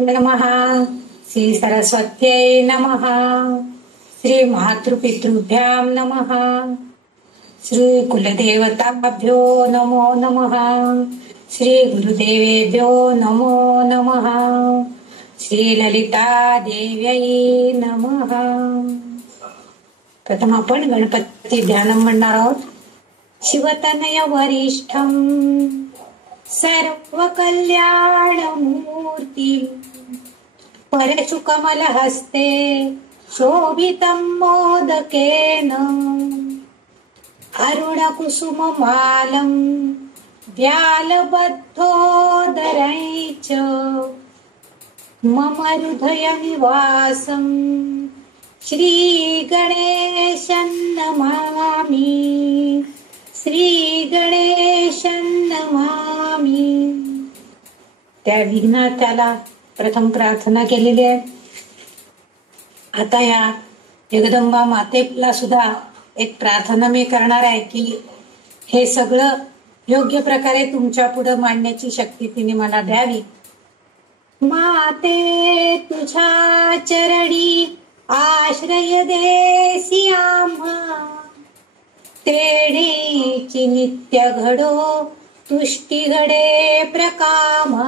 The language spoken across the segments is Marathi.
नमः. श्री सरस्वत्यै नमः. श्री मातृपितृभ्यां नमः. श्री कुलदेवताभ्यो नमो नमः. श्री गुरुदेवेभ्यो नमो नमः. श्री ललिता देव्यै नमः. प्रथम आपण गणपती ध्यानम म्हणणार आहोत. शिवतनय वरिष्ठम सर्व कल्याण मूर्ती परशुकमल हस्ते शोभितं मोदकेन अरुण कुसुम मालं व्यालबद्धोदरैच मम हृदय निवासं श्री गणेशं नमामि. श्री गणेशं नमामि. त्या विघ्नात्याला प्रथम प्रार्थना केलेली आहे. आता या जगदंबा मातेला सुद्धा एक प्रार्थना मी करणार आहे की हे सगळं योग्य प्रकारे तुमच्या पुढे मांडण्याची शक्ती तिने मला द्यावी. माते तुझ्या चरणी आश्रय देसी आम्हा तेणेची नित्य घडो तुष्टी घडे प्रकामा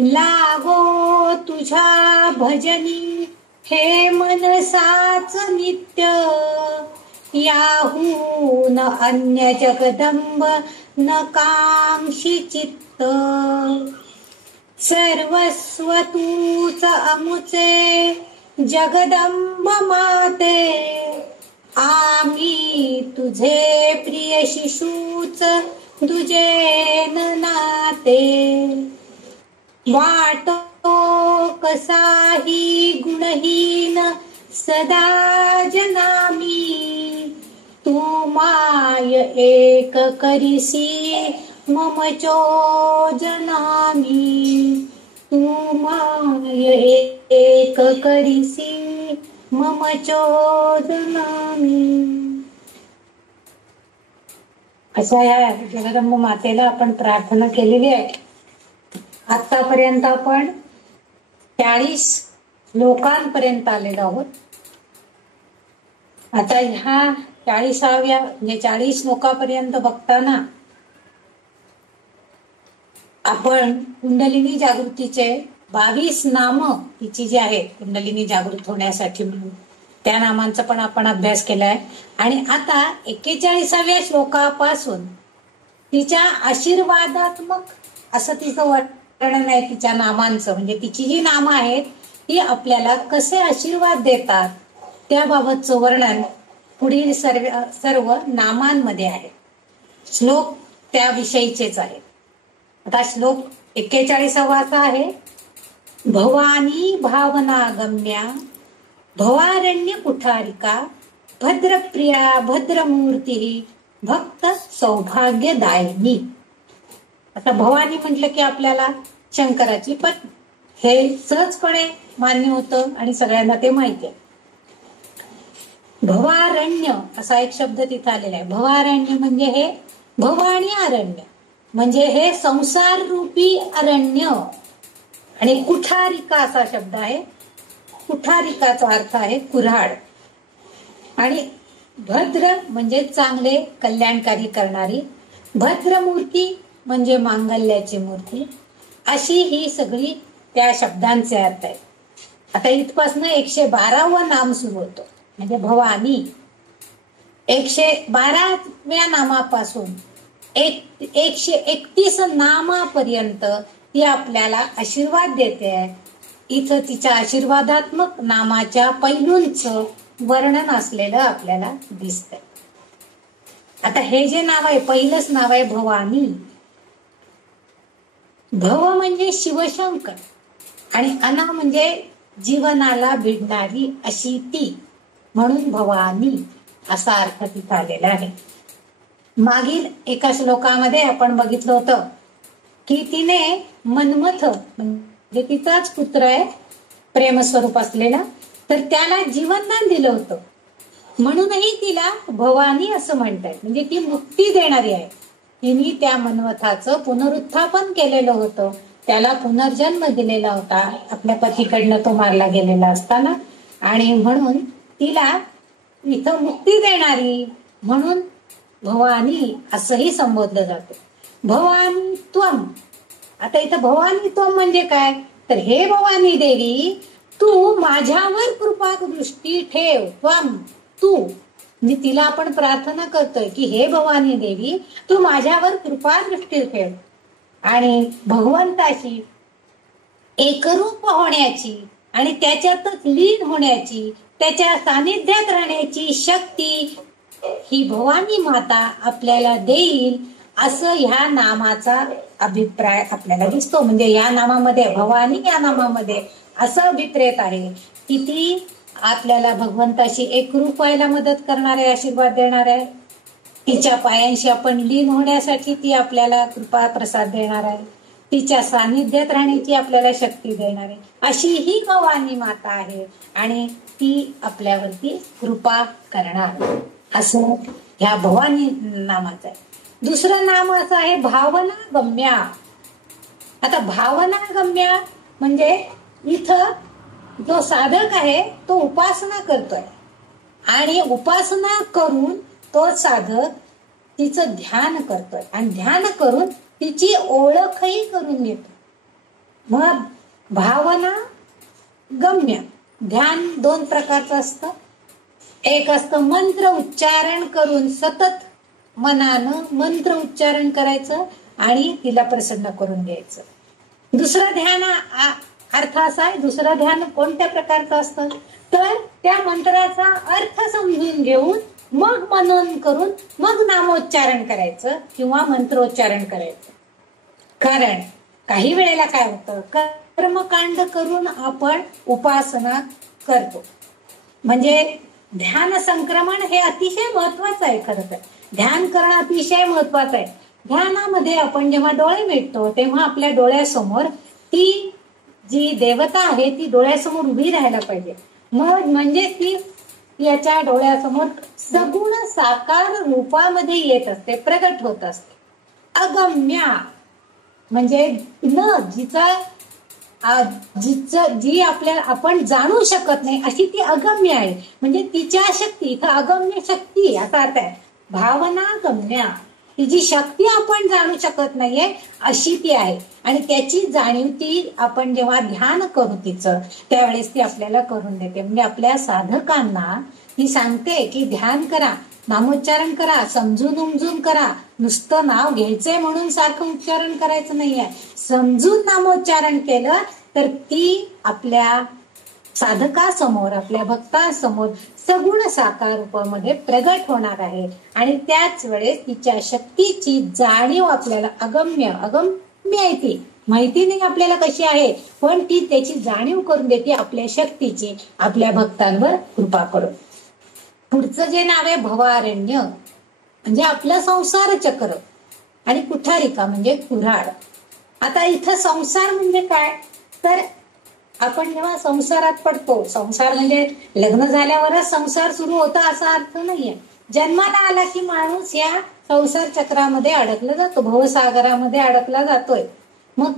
लागो तुझ्या भजनी हे मनसाच नित्य याहून अन्य जगदंब न कांक्षी चित्त सर्वस्व तूच अमुचे जगदंब माते आम्ही तुझे प्रिय शिशूच तुझे नाते वाटो कसाही गुणहीन सदा जनामी तू माय एक करिसी मम जनामी तू माय एक करिसी मम जनामी. अशा या जगदंब मातेला आपण प्रार्थना केलेली आहे. आतापर्यंत आपण 40 श्लोकांपर्यंत आलेलो आहोत. आता ह्या 40व्या म्हणजे 40 श्लोकापर्यंत बघताना आपण कुंडलिनी जागृतीचे 22 नाम तिची जी आहेत कुंडलिनी जागृत होण्यासाठी म्हणून त्या नामांचा पण आपण अभ्यास केलाय. आणि आता 41व्या श्लोकापासून तिच्या आशीर्वादात्मक असं तिचं वर्णन आहे तिच्या नामांचं. म्हणजे तिची जी नामं आहेत ती आपल्याला कसे आशीर्वाद देतात त्याबाबतचं वर्णन पुढील सर्व नामांमध्ये आहे. श्लोक त्याविषयीचेच आहेत. आता श्लोक 41वा आहे. भवानी भावनागम्या भवारण्य कुठारिका भद्रप्रिया भद्रमूर्ती भक्त सौभाग्यदायिनी. आता भवानी म्हटलं की आपल्याला शंकराची पत्नी हे सहजपणे मान्य होतं आणि सगळ्यांना ते माहिती आहे. भवारण्य असा एक शब्द तिथे आलेला आहे. भवारण्य म्हणजे हे भव आणि अरण्य म्हणजे हे संसार रूपी अरण्य. आणि कुठारिका असा शब्द आहे. कुठारिकाचा अर्थ आहे कुऱ्हाड. आणि भद्र म्हणजे चांगले कल्याणकारी करणारी. भद्रमूर्ती म्हणजे मांगल्याची मूर्ती. अशी ही सगळी त्या शब्दांचे अर्थ आहेत. आता इथपासून 112वं नाम सुरू होतं म्हणजे भवानी. 112व्या नामापासून 131 नामापर्यंत ती आपल्याला आशीर्वाद देते आहे. इथं तिच्या आशीर्वादात्मक नामाच्या पैलूंचं वर्णन असलेलं आपल्याला दिसतंय. आता हे जे नाव आहे पहिलंच नाव आहे भवानी. भव म्हणजे शिवशंकर आणि अना म्हणजे जीवनाला भिडणारी अशी ती म्हणून भवानी असा अर्थ तिथं आलेला आहे. मागील एका श्लोकामध्ये आपण बघितलं होतं की तिने मन्मथ म्हणजे तिचाच पुत्र आहे प्रेमस्वरूप असलेला तर त्याला जीवनदान दिलं होतं म्हणूनही तिला भवानी असं म्हणतात. म्हणजे ती मुक्ती देणारी आहे. तिने त्या मन्मथाचं पुनरुत्थापन केलेलं होतं त्याला पुनर्जन्म दिलेला होता आपल्या पतीकडनं तो मारला गेलेला असताना, आणि म्हणून तिला इथं मुक्ती देणारी म्हणून भवानी असंही संबोधलं जातं. भवानी त्वम. आता इथं भवानी त्वम म्हणजे काय, तर हे भवानी देवी तू माझ्यावर कृपा दृष्टी ठेव. त्वम तू, म्हणजे तिला आपण प्रार्थना करतोय की हे भवानी देवी तू माझ्यावर कृपा दृष्टी ठेव आणि भगवंताशी एकरूप होण्याची आणि त्याच्यातच लीन होण्याची, त्याच्या सानिध्यात राहण्याची शक्ती ही भवानी माता आपल्याला देईल, असं ह्या नामाचा अभिप्राय आपल्याला दिसतो. म्हणजे या नामामध्ये, भवानी या नामामध्ये असं अभिप्रेत आहे की ती आपल्याला भगवंताशी एकरूप व्हायला मदत करणार आहे, आशीर्वाद देणार आहे. तिच्या पायांशी आपण लीन होण्यासाठी ती आपल्याला कृपा प्रसाद देणार आहे. तिच्या सानिध्यात राहण्याची आपल्याला शक्ती देणार आहे. अशी ही भवानी माता आहे आणि ती आपल्यावरती कृपा करणार, असं ह्या भवानी नामाचं आहे. दुसरं नाम असं आहे भावना गम्या. आता भावना गम्या म्हणजे इथं जो साधक आहे तो उपासना करतोय आणि उपासना करून तो साधक तिचं ध्यान करतोय आणि ध्यान करून तिची ओळखही करून घेतो. मग भावना गम्य ध्यान दोन प्रकारचं असतं. एक असतं मंत्र उच्चारण करून सतत मनानं मंत्र उच्चारण करायचं आणि तिला प्रसन्न करून घ्यायचं. दुसरं ध्यान अर्थ असा आहे, दुसरं ध्यान कोणत्या प्रकारचं असतं, तर त्या मंत्राचा अर्थ समजून घेऊन मग मनन करून मग नामोच्चारण करायचं किंवा मंत्रोच्चारण करायचं. कारण काही वेळेला काय होतं, कर्मकांड करून आपण उपासना करतो. म्हणजे ध्यान संक्रमण हे अतिशय महत्वाचं आहे. खरं तर ध्यान करणं अतिशय महत्वाचं आहे. ध्यानामध्ये आपण जेव्हा डोळे मिटतो तेव्हा आपल्या डोळ्यासमोर ती जी देवता आहे ती डोळ्यासमोर उभी राहायला पाहिजे. मग म्हणजे ती याच्या डोळ्यासमोर सगुण साकार रूपामध्ये येत असते, प्रगट होत असते. अगम्या म्हणजे न जी आपल्याला आपण जाणू शकत नाही अशी ती अगम्य आहे. म्हणजे तिच्या शक्ती, इथं अगम्य शक्ती याचा अर्थ आहे. भावना गम्या, तिची शक्ती आपण जाणू शकत नाहीये अशी ती आहे आणि त्याची जाणीव ती आपण जेव्हा ध्यान करू तिचं त्यावेळेस ती आपल्याला करून देते. म्हणजे आपल्या साधकांना ती सांगते की ध्यान करा, नामोच्चारण करा, समजून उमजून करा. नुसतं नाव घ्यायचंय म्हणून सारखं उच्चारण करायचं नाहीये. समजून नामोच्चारण केलं तर ती आपल्या साधकासमोर, आपल्या भक्तांसमोर सगुण साकार रूपामध्ये प्रगट होणार आहे आणि त्याच वेळेस तिच्या शक्तीची जाणीव आपल्याला अगम्य आहे, ती माहिती नाही आपल्याला कशी आहे, पण ती त्याची जाणीव करून देते आपल्या शक्तीची आपल्या भक्तांवर कृपा करून. पुढचं जे नाव आहे भवारण्य म्हणजे आपलं संसार चक्र आणि कुठारिका म्हणजे कुऱ्हाड. आता इथं संसार म्हणजे काय, तर आपण जेव्हा संसारात पडतो, संसार म्हणजे लग्न झाल्यावरच संसार सुरू होता असा अर्थ नाहीये. जन्माला आला की माणूस या संसार चक्रामध्ये अडकला जातो, भवसागरामध्ये अडकला जातोय. मग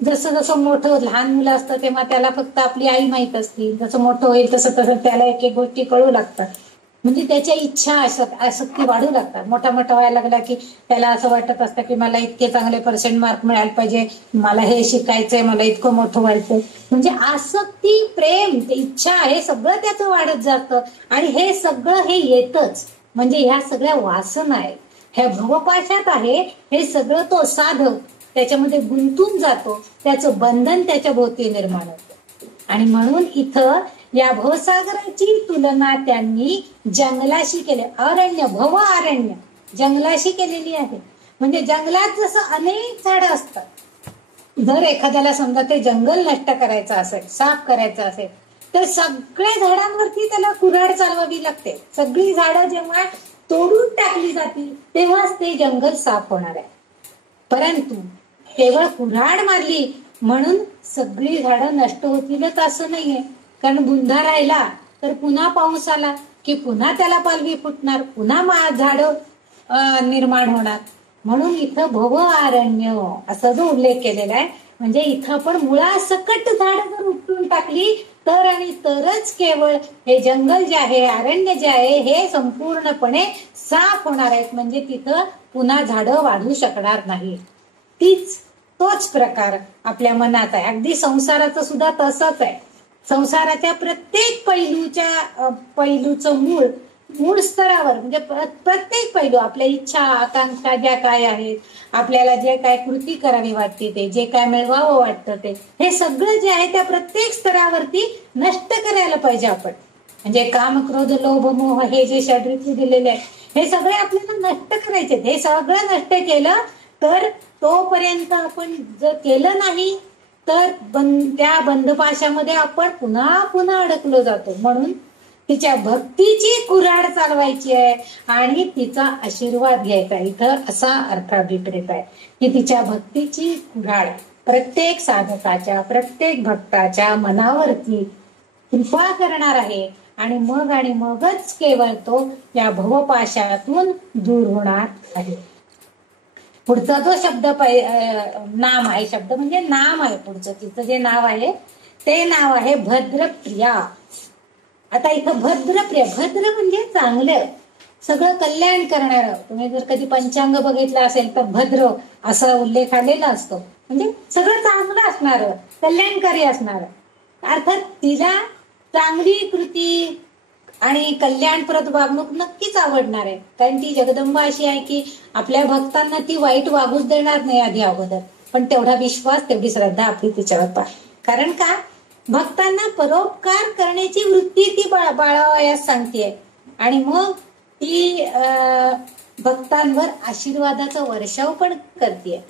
जसं जसं मोठं लहान मुलं असतं तेव्हा त्याला फक्त आपली आई माहित असते, जसं मोठं होईल तसं तसं त्याला एक एक गोष्टी कळू लागतात. म्हणजे त्याच्या इच्छा आसक्ती वाढू लागतात. मोठा व्हायला लागला की त्याला असं वाटत असतं की मला इतके चांगले % मार्क मिळायला पाहिजे, मला हे शिकायचंय, मला इतकं मोठं व्हायचंय. म्हणजे आसक्ती, प्रेम, इच्छा हे सगळं त्याचं वाढत जातं आणि हे सगळं हे येतच म्हणजे ह्या सगळ्या वासना आहेत, ह्या भवपाशात आहे. हे सगळं तो साधक त्याच्यामध्ये गुंतून जातो, त्याचं बंधन त्याच्या भोवती निर्माण होतं. आणि म्हणून इथं या भवसागराची तुलना त्यांनी जंगलाशी केली. अरण्य, भव अरण्य जंगलाशी केलेली आहे. म्हणजे जंगलात जसं अनेक झाडं असतात, जर एखाद्याला समजा ते जंगल नष्ट करायचं असेल, साफ करायचं असेल तर सगळ्या झाडांवरती त्याला कुऱ्हाड चालवावी लागते. सगळी झाडं जेव्हा तोडून टाकली जातील तेव्हाच ते जंगल साफ होणार आहे. परंतु केवळ कुऱ्हाड मारली म्हणून सगळी झाडं नष्ट होतीलच असं नाहीये. कारण बुंधा राहिला तर पुन्हा पाऊस आला की पुन्हा त्याला पालवी फुटणार, पुन्हा झाडं निर्माण होणार. म्हणून इथं भव अरण्य असा जो उल्लेख केलेला आहे म्हणजे इथं पण मुळासकट झाड जर उपटून टाकली तर आणि तरच केवळ हे जंगल जे आहे, अरण्य जे आहे, हे संपूर्णपणे साफ होणार आहेत. म्हणजे तिथं पुन्हा झाडं वाढू शकणार नाही. तोच प्रकार आपल्या मनात आहे. अगदी संसाराचं सुद्धा तसंच आहे. संसाराच्या प्रत्येक पैलूचं मूळ स्तरावर म्हणजे प्रत्येक पैलू, आपल्या इच्छा आकांक्षा ज्या काय आहेत, आपल्याला जे काय कृती करावी वाटते, ते जे काय मिळवावं वाटतं, ते हे सगळं जे आहे त्या प्रत्येक स्तरावरती नष्ट करायला पाहिजे आपण. म्हणजे काम, क्रोध, लोभ, मोह हे जे षड्रिपू दिलेले आहे, हे सगळे आपल्याला नष्ट करायचे. हे सगळं नष्ट केलं तर तोपर्यंत आपण जर केलं नाही तर त्या बंधपाशामध्ये आपण पुन्हा अडकलो जातो. म्हणून तिच्या भक्तीची कुऱ्हाड चालवायची आहे आणि तिचा आशीर्वाद घ्यायचा. इथं असा अर्थाभिप्रेत आहे की तिच्या भक्तीची कुऱ्हाड प्रत्येक साधकाच्या, प्रत्येक भक्ताच्या मनावरती कृपा करणार आहे आणि मगच केवळ तो या भवपाशातून दूर होणार आहे. पुढचा जो शब्द नाम आहे, शब्द म्हणजे नाम आहे. पुढचं तिचं जे नाव आहे ते नाव आहे भद्रप्रिया. आता इथं भद्रप्रिया, भद्र म्हणजे चांगलं, सगळं कल्याण करणार. तुम्ही जर कधी पंचांग बघितलं असेल तर भद्र असा उल्लेख आलेला असतो. म्हणजे सगळं चांगलं असणार, कल्याणकारी असणार. अर्थात तिला चांगली कृती आणि कल्याणप्रद वागणूक नक्कीच आवडणार आहे. कारण ती जगदंबा अशी आहे की आपल्या भक्तांना ती वाईट वागूच देणार नाही आधी अगोदर. पण तेवढा विश्वास, तेवढी श्रद्धा आपली तिच्यावर पाहिजे. कारण का, भक्तांना परोपकार करण्याची वृत्ती ती बाळावयास सांगतेय आणि मग ती भक्तांवर आशीर्वादाचा वर्षाव पण करते.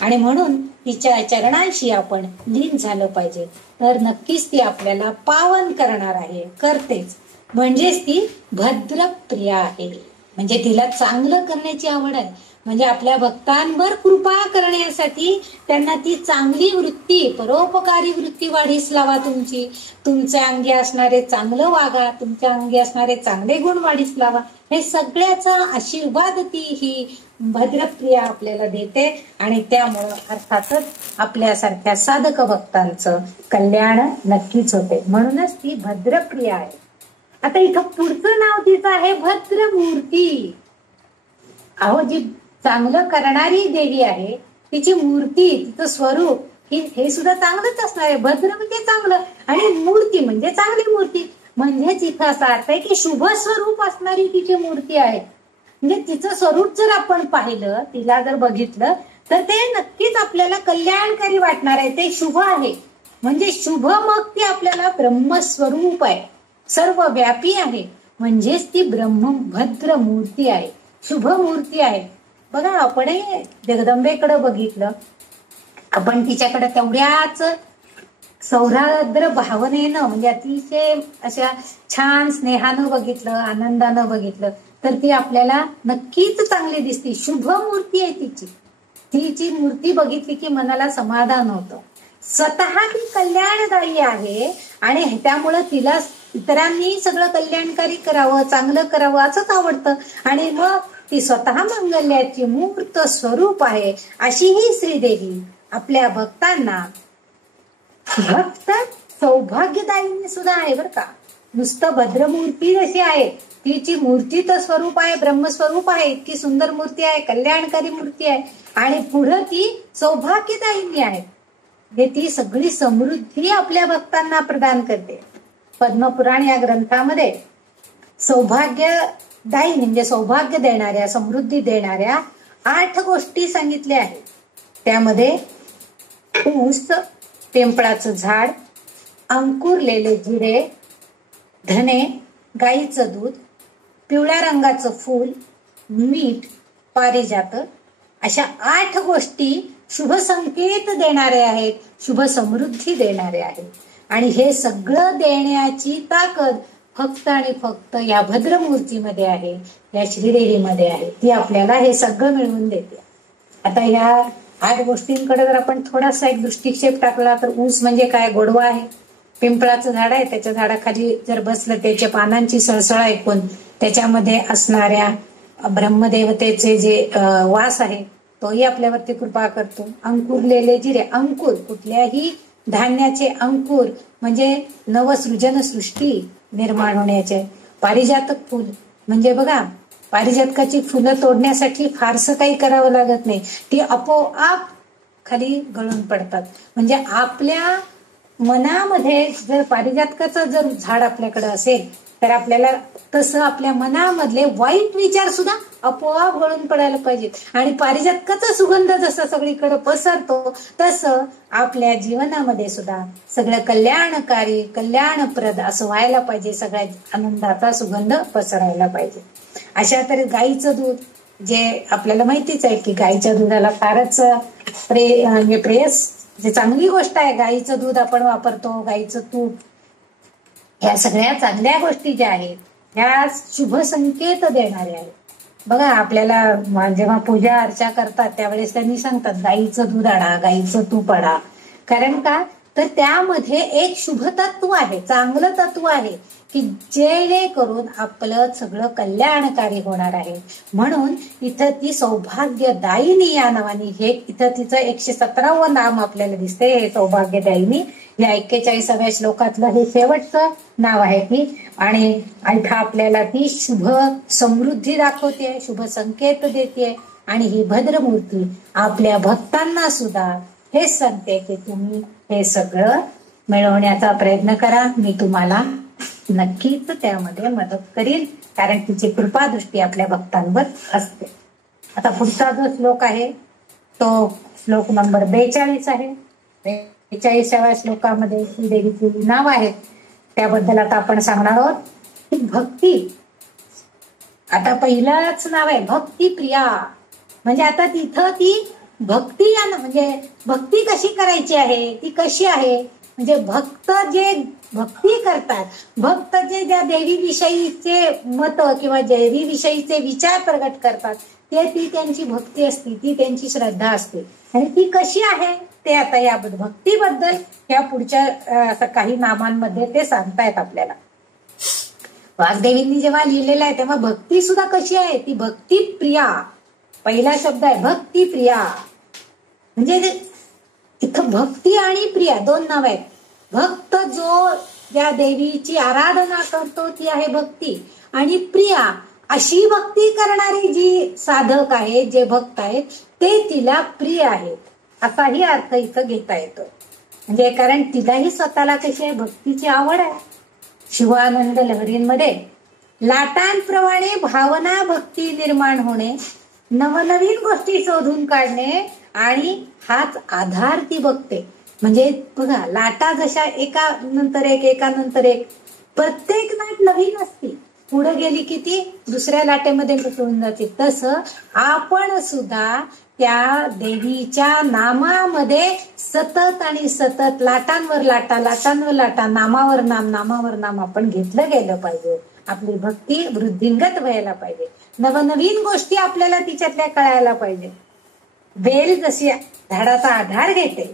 आणि म्हणून तिच्या चरणांशी आपण लीन झालं पाहिजे. तर नक्कीच ती आपल्याला पावन करणार आहे, करतेच. म्हणजेच ती भद्रप्रिया आहे. म्हणजे तिला चांगलं करण्याची आवड आहे. म्हणजे आपल्या भक्तांवर कृपा करण्यासाठी त्यांना ती चांगली वृत्ती, परोपकारी वृत्ती वाढीस लावा. तुमच्या अंगी असणारे चांगलं वागा, तुमच्या अंगी असणारे चांगले गुण वाढीस लावा. हे सगळ्याचा आशीर्वाद ती ही भद्रप्रिया आपल्याला देते आणि त्यामुळं अर्थातच आपल्यासारख्या साधक भक्तांचं कल्याण नक्कीच होते. म्हणूनच ती भद्रप्रिया आहे. आता इथं पुढचं नाव तिचं आहे भद्रमूर्ती. अहो, जी चांगलं करणारी देवी आहे तिची मूर्ती, तिचं स्वरूप हे सुद्धा चांगलंच असणार आहे. भद्र म्हणजे चांगलं आणि मूर्ती म्हणजे चांगली मूर्ती. म्हणजेच इथं असा अर्थ आहे की शुभ स्वरूप असणारी तिची मूर्ती आहे. म्हणजे तिचं स्वरूप जर आपण पाहिलं, तिला जर बघितलं तर ते नक्कीच आपल्याला कल्याणकारी वाटणार आहे. ते शुभ आहे. म्हणजे शुभ, मग ती आपल्याला ब्रह्मस्वरूप आहे, सर्व व्यापी आहे. म्हणजेच ती भद्र मूर्ती आहे, शुभ मूर्ती आहे. बघा, आपणही जगदंबेकडे बघितलं, आपण तिच्याकडे तेवढ्याच सौहार्द्र भावनेनं म्हणजे अतिशय अशा छान स्नेहानं बघितलं, आनंदानं बघितलं तर ती आपल्याला नक्कीच चांगली दिसते. शुभ मूर्ती आहे तिची मूर्ती बघितली की मनाला समाधान होतं. स्वतः ती कल्याणदायी आहे आणि त्यामुळं तिला इतरांनी सगळं कल्याणकारी करावं, चांगलं करावं असंच आवडतं. आणि मग ती स्वतः मंगल्याची मूर्त स्वरूप आहे. अशी ही श्रीदेवी आपल्या भक्तांना भक्त सौभाग्यदायी सुद्धा आहे बरं का. नुसतं भद्रमूर्ती जशी आहे, तिची मूर्ती तर स्वरूप आहे, ब्रह्मस्वरूप आहे. इतकी सुंदर मूर्ती आहे, कल्याणकारी मूर्ती आहे आणि पुढं ती सौभाग्यदायिनी आहे. ती सगळी समृद्धी आपल्या भक्तांना प्रदान करते. पद्मपुराण या ग्रंथामध्ये सौभाग्यदायी म्हणजे सौभाग्य देणाऱ्या, समृद्धी देणाऱ्या 8 गोष्टी सांगितल्या आहेत. त्यामध्ये ऊस, पिंपळाचं झाड, अंकुरलेले जिरे, धने, गाईचं दूध, पिवळ्या रंगाचं फूल, मीठ, पारिजात, अशा 8 गोष्टी शुभ संकेत देणारे आहेत, शुभ समृद्धी देणारे आहेत. आणि हे सगळं देण्याची ताकद फक्त आणि फक्त या भद्रमूर्तीमध्ये आहे, या श्रीदेवीमध्ये आहे. ती आपल्याला हे सगळं मिळवून देते. आता या 8 गोष्टींकडे जर आपण थोडासा एक दृष्टिक्षेप टाकला तर ऊस म्हणजे काय, गोडवा आहे. पिंपळाचं झाड आहे, त्याच्या झाडाखाली जर बसलं, त्याच्या पानांची सळसळ ऐकून त्याच्यामध्ये असणाऱ्या ब्रह्मदेवतेचे जे वास आहे तोही आपल्यावरती कृपा करतो. अंकुरलेले जिरे, अंकुर कुठल्याही धान्याचे अंकुर म्हणजे नवसृजन सृष्टी निर्माण होण्याचे. पारिजातक फुल म्हणजे बघा, पारिजातकाची फुलं तोडण्यासाठी फारसं काही करावं लागत नाही, ती आपोआप खाली गळून पडतात. म्हणजे आपल्या मनामध्ये जर पारिजातकाचं जर झाड आपल्याकडे असेल तर आपल्याला तसं आपल्या मनामधले वाईट विचार सुद्धा आपोआप गळून पडायला पाहिजेत. आणि पारिजातकाचा सुगंध जसा सगळीकडे पसरतो तसं आपल्या जीवनामध्ये सुद्धा सगळं कल्याणकारी कल्याणप्रद असं व्हायला पाहिजे. सगळ्या आनंदाचा सुगंध पसरायला पाहिजे. अशा तरी गाईचं दूध जे आपल्याला माहितीच आहे की गाईच्या दुधाला फारच प्रेयस जे चांगली गोष्ट आहे. गाईचं दूध आपण वापरतो, गाईचं तूप, ह्या सगळ्या चांगल्या गोष्टी ज्या आहेत ह्या शुभ संकेत देणाऱ्या आहेत. बघा आपल्याला जेव्हा पूजा अर्चा करतात त्यावेळेस त्यांनी सांगतात गाईचं दूध आणा, गाईचं तूप आणा. कारण का तर त्यामध्ये एक शुभ तत्व आहे, चांगलं तत्व आहे की जेणेकरून आपलं सगळं कल्याणकारी होणार आहे. म्हणून इथं ती सौभाग्यदायिनी या नावाने हे इथं तिचं 117वं नाम आपल्याला दिसते. हे सौभाग्यदायिनी या 41व्या श्लोकातलं हे शेवटचं नाव आहे ती. आणि इथं आपल्याला ती शुभ समृद्धी दाखवते, शुभ संकेत देते. आणि ही भद्रमूर्ती आपल्या भक्तांना सुद्धा हेच सांगते की तुम्ही हे सगळं मिळवण्याचा प्रयत्न करा, मी तुम्हाला नक्कीच त्यामध्ये मदत करील, कारण तिची कृपा दृष्टी आपल्या भक्तांवर असते. आता पुढचा जो श्लोक आहे तो श्लोक नंबर 42 आहे. 42व्या श्लोकामध्ये श्रीदेवीची नाव आहेत त्याबद्दल आता आपण सांगणार आहोत. भक्ती, आता पहिलंच नाव आहे भक्ती प्रिया. म्हणजे आता तिथं ती भक्ती म्हणजे भक्ती कशी करायची आहे, ती कशी आहे म्हणजे भक्त जे भक्ती करतात, भक्त जे ज्या देवीविषयीचे मत किंवा देवीविषयीचे विचार प्रगट करतात ते ती त्यांची भक्ती असते, ती त्यांची श्रद्धा असते. आणि ती कशी आहे ते आता या भक्तीबद्दल या पुढच्या काही नामांमध्ये ते सांगतायत आपल्याला. वाग्देवींनी जेव्हा लिहिलेलं आहे तेव्हा भक्ती सुद्धा कशी आहे, ती भक्ती प्रिया. पहिला शब्द आहे भक्ती प्रिया. म्हणजे इथं भक्ती आणि प्रिया दोन नाव आहेत. भक्त जो ज्या देवीची आराधना करतो ती आहे भक्ती, आणि प्रिया अशी भक्ती करणारी जी साधक आहेत, जे भक्त आहेत ते तिला प्रिय आहेत, असाही अर्थ इथं घेता येतो. म्हणजे कारण तिलाही स्वतःला कशी आहे भक्तीची आवड आहे. शिवानंद लहरींमध्ये लाटांप्रमाणे भावना भक्ती निर्माण होणे, नवनवीन गोष्टी शोधून काढणे आणि हाच आधार ती बघते. म्हणजे बघा लाटा जशा एका नंतर एक प्रत्येक लाट नवीन असते, पुढे गेली की ती दुसऱ्या लाटेमध्ये मिसळून जाते. तसं आपण सुद्धा त्या देवीच्या नामामध्ये सतत आणि सतत लाटांवर लाटा नामावर नाम आपण घेतलं गेलं पाहिजे. आपली भक्ती वृद्धिंगत व्हायला पाहिजे, नवनवीन गोष्टी आपल्याला तिच्यातल्या कळायला पाहिजे. बेल जशी झाडाचा आधार घेते,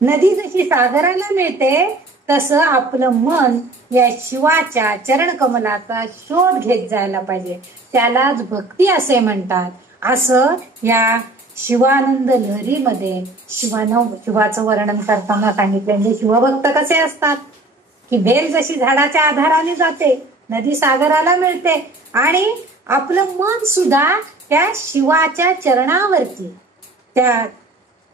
नदी जशी सागराला मिळते, तसं आपलं मन या शिवाच्या चरणकमलाचा शोध घेत जायला पाहिजे. त्यालाच भक्ती असे म्हणतात. असं या शिवानंद लहरीमध्ये शिवाचं वर्णन करताना सांगितले. म्हणजे शिवभक्त कसे असतात की बेल जशी झाडाच्या आधाराने जाते, नदी सागराला मिळते, आणि आपलं मन सुद्धा त्या शिवाच्या चरणावरती, त्या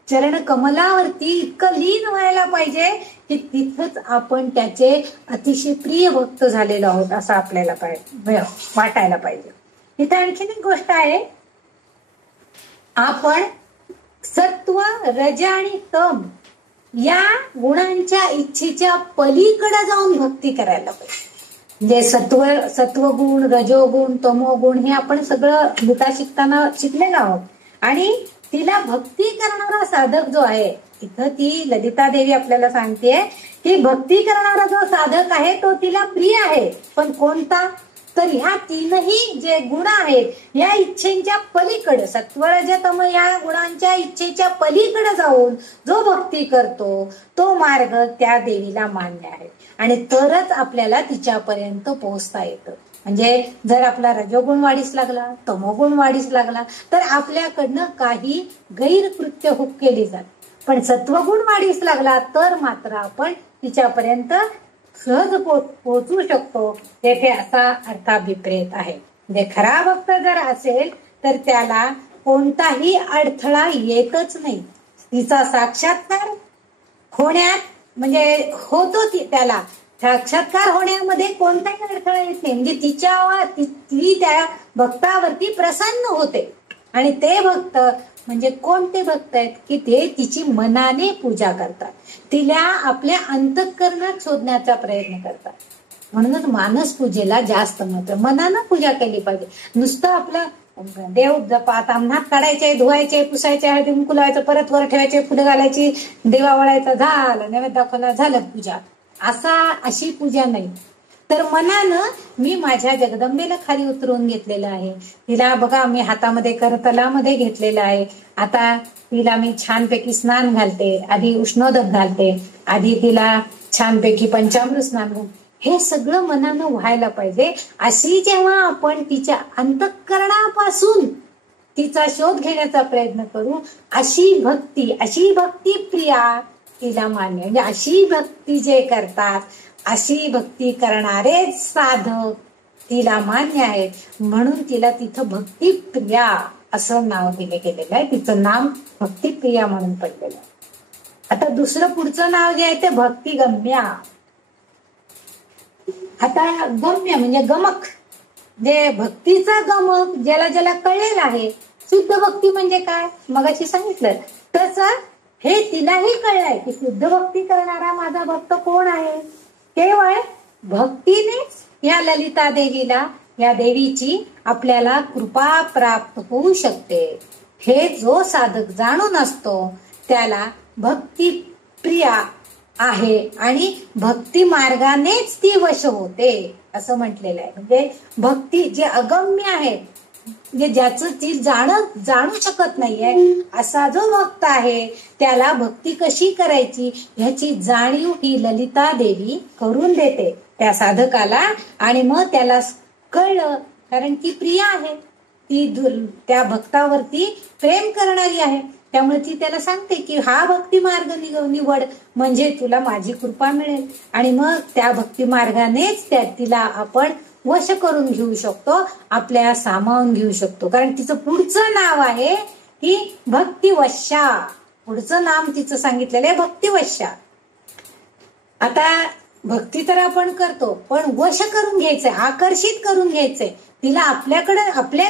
चरण कमलावरती इतकं लीन व्हायला पाहिजे की तिथंच आपण त्याचे अतिशय प्रिय भक्त झालेलो आहोत असं आपल्याला वाटायला पाहिजे. इथं आणखीन एक गोष्ट आहे, आपण सत्व रज आणि तम या गुणांच्या इच्छेच्या पलीकडे जाऊन भक्ती करायला पाहिजे. म्हणजे सत्वगुण, रजोगुण, तमोगुण हे आपण सगळं गीता शिकताना शिकलेलो आहोत. आणि तिला भक्ती करणारा साधक जो आहे, इथं ती ललिता देवी आपल्याला सांगते की भक्ती करणारा जो साधक आहे तो तिला प्रिय आहे. पण कोणता, तर ह्या तीनही जे गुण आहेत या इच्छेच्या पलीकडे, सत्वरजतम या गुणांच्या इच्छेच्या पलीकडे जाऊन जो भक्ती करतो तो मार्ग त्या देवीला मान्य आहे, आणि तरच आपल्याला तिच्यापर्यंत पोहोचता येतं. म्हणजे जर आपला रजोगुण वाढीस लागला, तमोगुण वाढीस लागला, तर आपल्याकडनं काही गैरकृत्य केली जात. पण सत्वगुण वाढीस लागला तर मात्र आपण तिच्यापर्यंत सहज पोहोचू शकतो. तेथे असा अर्थाभिप्रेत आहे. म्हणजे खरा भक्त जर असेल तर त्याला कोणताही अडथळा येतच नाही. तिचा साक्षात्कार होण्यात म्हणजे होतो, त्याला साक्षात्कार होण्यामध्ये कोणताही अडथळा येत नाही. म्हणजे ती त्या भक्तावरती प्रसन्न होते. आणि ते भक्त म्हणजे कोणते भक्त आहेत की ते तिची मनाने पूजा करतात, तिला आपल्या अंतःकरणात शोधण्याचा प्रयत्न करतात. म्हणूनच मानस पूजेला जास्त महत्व. मनानं पूजा केली पाहिजे. नुसतं आपलं देव जपात अंगणात काढायचे, धुवायचे, पुसायचे, हळदी कुंकू लावायचं, परत वर ठेवायचे, फुलं घालायची, दिवा वळायचा, झालं, नैवेद्य दाखवला, झालं पूजा. अशी पूजा नाही. तर मनानं मी माझ्या जगदंबेला खाली उतरवून घेतलेलं आहे. तिला बघा मी हातामध्ये करतलामध्ये घेतलेलं आहे. आता तिला मी छानपैकी स्नान घालते, आधी उष्णोदक घालते, आधी तिला छानपैकी पंचामृत स्नान घालते. हे सगळं मनानं व्हायला पाहिजे. अशी जेव्हा आपण तिच्या अंतःकरणापासून तिचा शोध घेण्याचा प्रयत्न करू, अशी भक्ती प्रिया तिला मान्य. म्हणजे अशी भक्ती जे करतात, अशी भक्ती करणारे साधक तिला मान्य आहेत. म्हणून तिला तिथं भक्तिप्रिया असं नाव दिले गेलेलं आहे. तिचं नाम भक्तिप्रिया म्हणून पडलेलं आहे. आता दुसरं पुढचं नाव जे आहे ते भक्तिगम्या. आता गम्य म्हणजे गमक, जे भक्तीचा गमक ज्याला ज्याला कळलेला आहे. शुद्ध भक्ती म्हणजे काय मगाशी सांगितलं तसं हे तिलाही कळलंय की शुद्ध भक्ती करणारा माझा भक्त कोण आहे. केवळ भक्तीनेच या ललिता देवीला, या देवीची आपल्याला कृपा प्राप्त होऊ शकते. हे जो साधक जाणून असतो त्याला भक्ती प्रिया आहे आणि भक्ती मार्गानेच ती वश होते असं म्हटलेलं आहे. म्हणजे भक्ती जे अगम्य आहे, म्हणजे ज्याचं ती जाणू शकत नाहीये, असा जो भक्त आहे त्याला भक्ती कशी करायची ह्याची जाणीव ही ललिता देवी करून देते त्या साधकाला. आणि मग त्याला कळलं, कारण ती प्रिया आहे, ती त्या भक्तावरती प्रेम करणारी आहे. त्यामुळे ती त्याला सांगते की हा भक्ती मार्ग निवड, म्हणजे तुला माझी कृपा मिळेल. आणि मग त्या भक्ती मार्गानेच तिला आपण वश करून घेऊ शकतो, आपल्या सामावून घेऊ शकतो. कारण तिचं पुढचं नाव आहे की भक्तिवश्या. पुढचं नाम तिचं सांगितलेलं आहे भक्तिवश्या. आता भक्ती तर आपण करतो, पण वश करून घ्यायचंय, आकर्षित करून घ्यायचंय, तिला आपल्याकडे आपल्या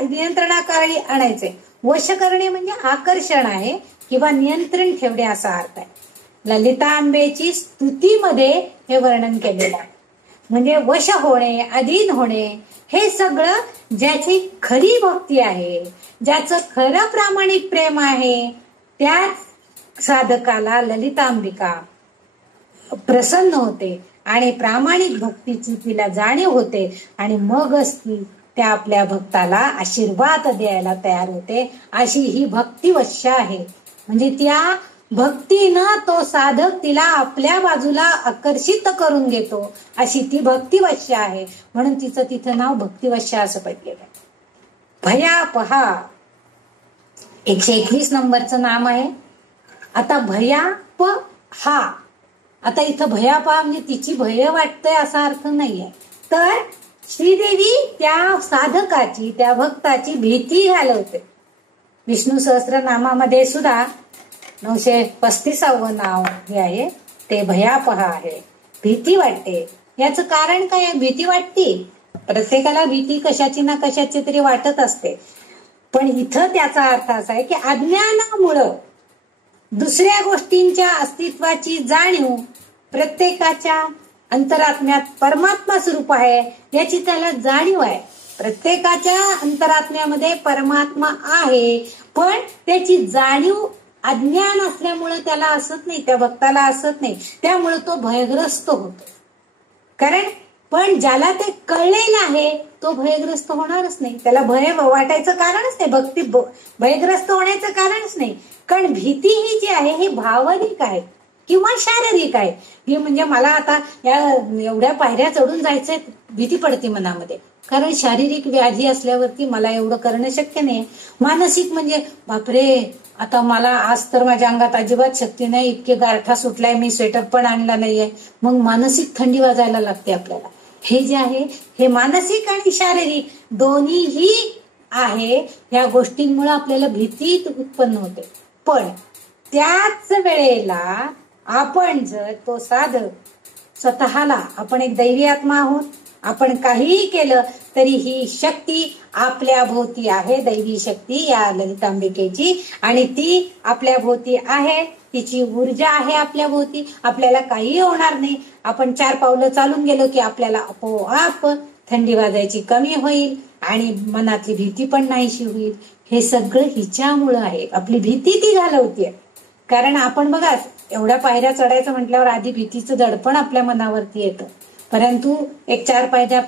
नियंत्रणाखाली आणायचंय. वश करणे म्हणजे आकर्षण आहे किंवा नियंत्रण ठेवणे असा अर्थ आहे. ललिता अंबेची स्तुतीमध्ये हे वर्णन केलेलं आहे. म्हणजे वश होणे, अधीन होणे, हे सगळं ज्याची खरी भक्ती आहे, ज्याचं खरं प्रामाणिक प्रेम आहे, त्याच साधकाला ललितांबिका प्रसन्न होते आणि प्रामाणिक भक्तीची तिला जाणीव होते. आणि मगच ती त्या आपल्या भक्ताला आशीर्वाद द्यायला तयार होते. अशी ही भक्तिवश्य आहे. म्हणजे त्या भक्तीनं तो साधक तिला आपल्या बाजूला आकर्षित करून घेतो, अशी ती भक्तिवश्य आहे. म्हणून तिचं तिथं नाव भक्तिवश्य असं पडलेलं आहे. भयापहा 121 नंबरचं नाम आहे. आता भयापहा, आता इथं भयापहा म्हणजे तिची भय वाटतंय असा अर्थ नाहीये, तर श्रीदेवी त्या साधकाची, त्या भक्ताची भीती घालवते. विष्णू सहस्त्रनामामध्ये सुद्धा 935वं नाव हे आहे ते भयापहा आहे. भीती वाटते. याचं कारण काय आहे? भीती वाटते, प्रत्येकाला भीती कशाची ना कशाची तरी वाटत असते. पण इथं त्याचा अर्थ असा आहे की अज्ञानामुळं दुसऱ्या गोष्टींच्या अस्तित्वाची जाणीव प्रत्येकाच्या अंतरात्म्यात परमात्मा स्वरूप आहे याची त्याला जाणीव आहे. प्रत्येकाच्या अंतरात्म्यामध्ये परमात्मा आहे, पण त्याची जाणीव अज्ञान असल्यामुळे त्याला असत नाही, त्या भक्ताला असत नाही. त्यामुळे तो भयग्रस्त होतो. कारण पण ज्याला ते कळलेलं आहे तो भयग्रस्त होणारच नाही, त्याला भय वाटायचं कारणच नाही, भयग्रस्त होण्याचं कारणच नाही. कारण भीती ही जी आहे ही भावनिक आहे. किंवा शारीरिक आहे की म्हणजे मला आता या एवढ्या पायऱ्या चढून जायचंय, भीती पडते मनामध्ये, कारण शारीरिक व्याधी असल्यावरती मला एवढं करणं शक्य नाही. मानसिक म्हणजे बापरे, आता मला आज तर माझ्या अंगात अजिबात शक्ती नाही, इतके गारठा सुटलाय, मी स्वेटर पण आणला नाहीये, मग मानसिक थंडी वाजायला लागते आपल्याला. हे जे आहे हे मानसिक आणि शारीरिक दोन्हीही आहे. या गोष्टींमुळे आपल्याला भीती उत्पन्न होते. पण त्याच वेळेला आपण जर तो साधक स्वतःला, आपण एक दैवी आत्मा आहोत, आपण काहीही केलं तरी ही शक्ती आपल्या भोवती आहे, दैवी शक्ती या ललितांबिकेची, आणि ती आपल्या भोवती आहे, तिची ऊर्जा आहे आपल्या भोवती. आपल्याला काही होणार नाही. आपण 4 पावलं चालून गेलो की आपल्याला आपोआप थंडी वाजायची कमी होईल आणि मनातली भीती पण नाहीशी होईल. हे सगळं हिच्यामुळं आहे. आपली भीती ती घालवतीये. कारण आपण बघा, एवढ्या पायऱ्या चढायचं म्हटल्यावर आधी भीतीचं दडपण आपल्या मनावरती येतं, परंतु एक 4 पायऱ्या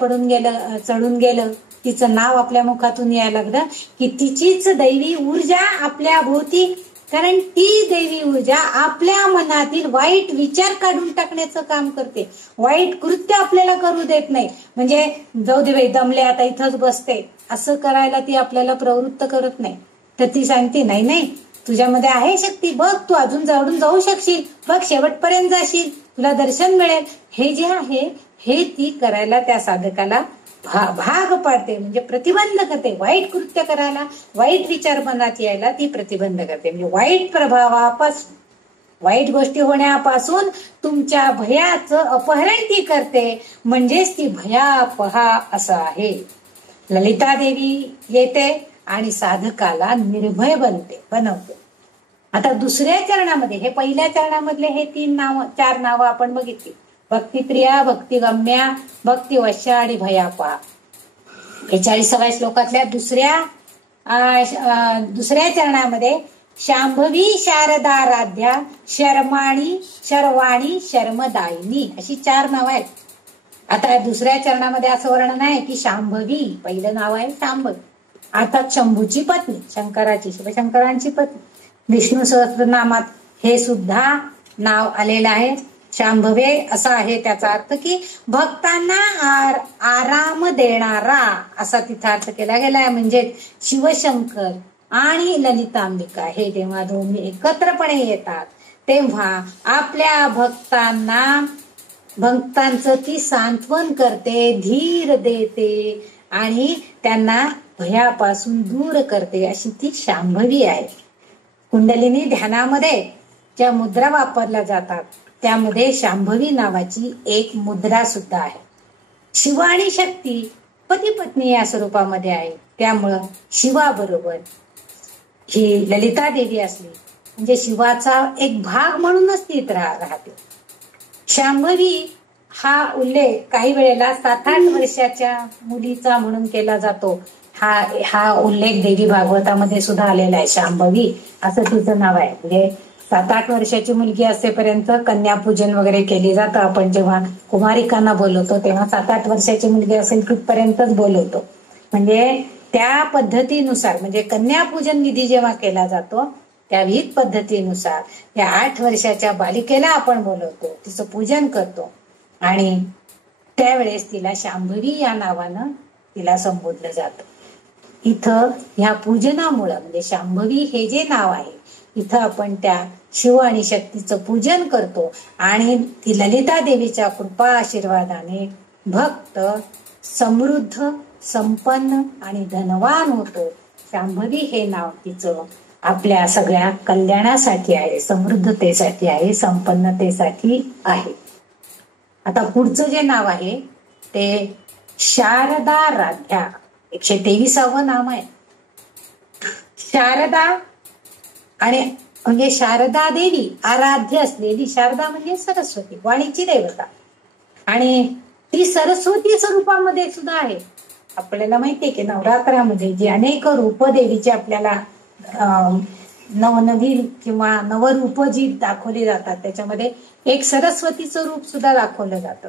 चढून गेलं, तिचं नाव आपल्या मुखातून यायला लागलं की तिचीच दैवी ऊर्जा आपल्या भोवती, कारण ती दैवी ऊर्जा आपल्या मनातील वाईट विचार काढून टाकण्याचं काम करते. वाईट कृत्य आपल्याला करू देत नाही. म्हणजे जाऊ दे बाई, दमले, आता इथंच बसते, असं करायला ती आपल्याला प्रवृत्त करत नाही. तर ती सांगते नाही नाही, तुझ्यामध्ये आहे शक्ती, बघ तू अजून जाऊन जाऊ शकशील, बघ शेवटपर्यंत जाशील, तुला दर्शन मिळेल. हे जे आहे हे ती करायला त्या साधकाला भाग पाडते, म्हणजे प्रतिबंध करते. वाईट कृत्य करायला, वाईट विचार मनात यायला ती प्रतिबंध करते. म्हणजे वाईट प्रभावापासून, वाईट गोष्टी होण्यापासून तुमच्या भयाचं अपहरण ती करते. म्हणजेच ती भयापहा असं आहे. ललिता देवी येते आणि साधकाला निर्भय बनवते. आता दुसऱ्या चरणामध्ये, हे पहिल्या चरणामधले हे 4 नावं आपण बघितली. भक्तिप्रिया, भक्तिगम्या, भक्तिवश्या आणि भयापहा. हे 40व्या श्लोकातल्या दुसऱ्या चरणामध्ये शांभवी शारदाराध्या, शर्वाणी शर्मदायिनी अशी 4 नावं आहेत. आता दुसऱ्या चरणामध्ये असं वर्णन आहे की शांभवी, पहिलं नाव आहे शांभवी, अर्थात शंभूची पत्नी, शंकराची, शिवशंकरांची पत्नी. विष्णू सहस्त्रनामात हे सुद्धा नाव आलेलं आहे. शांभवे असा आहे त्याचा अर्थ की भक्तांना आराम देणारा, असा तिथं अर्थ केला गेलाय. म्हणजे शिवशंकर आणि ललितांबिका हे जेव्हा दोन्ही एकत्रपणे येतात तेव्हा आपल्या भक्तांचं ती सांत्वन करते, धीर देते आणि त्यांना भयापासून दूर करते, अशी ती शांभवी आहे. कुंडलिनी ध्यानामध्ये ज्या मुद्रा वापरल्या जातात त्यामध्ये शांभवी नावाची एक मुद्रा सुद्धा आहे. शिव आणि शक्ती पती पत्नी या स्वरूपामध्ये आहे. त्यामुळं शिवाबरोबर ही ललिता देवी असली म्हणजे शिवाचा एक भाग म्हणूनच ती राहते. शांभवी हा उल्लेख काही वेळेला 7-8 वर्षाच्या मुलीचा म्हणून केला जातो. हा उल्लेख देवी भागवतामध्ये सुद्धा आलेला आहे. शांभवी असं तिचं नाव आहे. म्हणजे 7-8 वर्षाची मुलगी असेपर्यंत कन्यापूजन वगैरे केली जातं. आपण जेव्हा कुमारिकांना बोलवतो तेव्हा 7-8 वर्षाची मुलगी असेल तिथपर्यंतच बोलवतो. म्हणजे त्या पद्धतीनुसार, म्हणजे कन्यापूजन विधी जेव्हा केला जातो त्या विहित पद्धतीनुसार या 8 वर्षाच्या बालिकेला आपण बोलवतो, तिचं पूजन करतो आणि त्यावेळेस तिला शांभवी या नावानं तिला संबोधलं जातं. इथं ह्या पूजनामुळं, म्हणजे शांभवी हे जे नाव आहे, इथं आपण त्या शिव आणि शक्तीचं पूजन करतो आणि ती ललिता देवीच्या कृपा आशीर्वादाने भक्त समृद्ध, संपन्न आणि धनवान होतो. शांभवी हे नाव तिचं आपल्या सगळ्या कल्याणासाठी आहे, समृद्धतेसाठी आहे, संपन्नतेसाठी आहे. आता पुढचं जे नाव आहे ते शारदाराध्या, 123वं नाम आहे. शारदा आणि म्हणजे शारदा देवी आराध्य असलेली, शारदा म्हणजे सरस्वती, वाणीची देवता, आणि ती सरस्वती स्वरूपामध्ये सुद्धा आहे. आपल्याला माहितीये की नवरात्रामध्ये जी अनेक रूप देवीची आपल्याला नवनवीन किंवा नवरूप जी दाखवली जातात त्याच्यामध्ये एक सरस्वतीचं रूप सुद्धा दाखवलं जातं.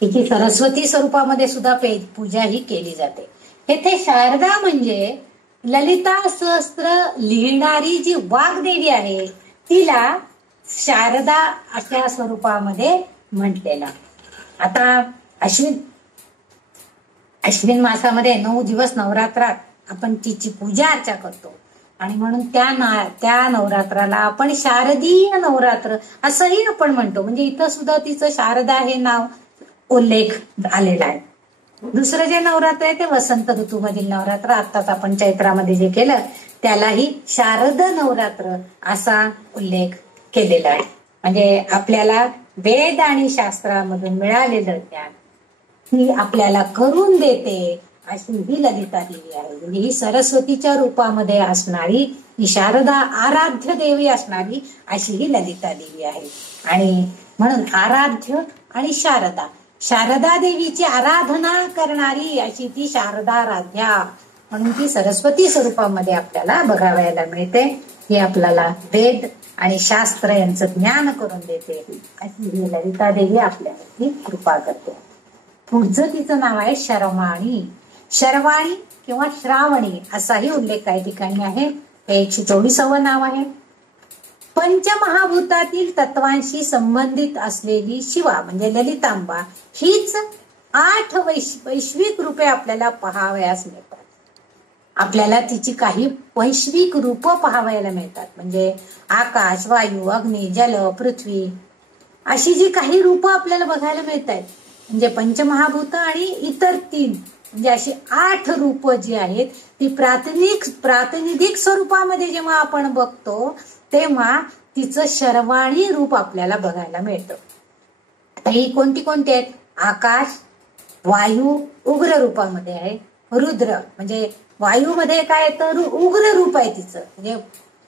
तिची सरस्वती स्वरूपामध्ये सुद्धा पूजा ही केली जाते. येथे शारदा म्हणजे ललिता सहस्त्र लिहिणारी जी वाग्देवी आहे तिला शारदा अशा स्वरूपामध्ये म्हटलेलं. आता अश्विन मासामध्ये 9 दिवस नवरात्रात आपण तिची पूजा अर्चा करतो आणि म्हणून त्या नवरात्राला आपण शारदीय नवरात्र असंही आपण म्हणतो. म्हणजे इथं सुद्धा तिचं शारदा हे नाव उल्लेख आलेला आहे. दुसरं जे नवरात्र आहे ते वसंत ऋतूमधील नवरात्र, आत्ताच आपण चैत्रामध्ये जे केलं त्यालाही शारद नवरात्र असा उल्लेख केलेला आहे. म्हणजे आपल्याला वेद आणि शास्त्रामधून मिळालेलं ज्ञान ही आपल्याला करून देते अशी ही ललिता देवी आहे. म्हणजे ही सरस्वतीच्या रूपामध्ये असणारी, ही शारदा आराध्य देवी असणारी अशी ही ललिता देवी आहे. आणि म्हणून आराध्य आणि शारदा देवीची आराधना करणारी अशी ती शारदाराध्या म्हणून ती सरस्वती स्वरूपामध्ये आपल्याला बघावयाला मिळते. ही आपल्याला वेद आणि शास्त्र यांचं ज्ञान करून देते अशी ही ललिता देवी आपल्यावरती कृपा करते. पुढचं तिचं नाव आहे शर्वाणी किंवा श्रावणी असाही उल्लेख काही ठिकाणी आहे. हे 124वे नाव आहे. पंचमहाभूतातील तत्वांशी संबंधित असलेली शिवा म्हणजे ललितांबा हीच 8 वैश्विक रूपे आपल्याला पाहावयास मिळतात. आपल्याला तिची काही वैश्विक रूप पाहावयाला मिळतात. म्हणजे आकाश, वायू, अग्नी, जल, पृथ्वी अशी जी काही रूप आपल्याला बघायला मिळत आहेत. म्हणजे पंचमहाभूत आणि इतर 3 म्हणजे अशी 8 रूप जी आहेत ती प्रातिनिधिक स्वरूपामध्ये जेव्हा आपण बघतो तेव्हा तिचं शर्वाणी रूप आपल्याला बघायला मिळतं. ही कोणती आहेत? आकाश, वायू उग्र रूपामध्ये आहे. रुद्र म्हणजे वायूमध्ये काय तर उग्र रूप आहे तिचं. म्हणजे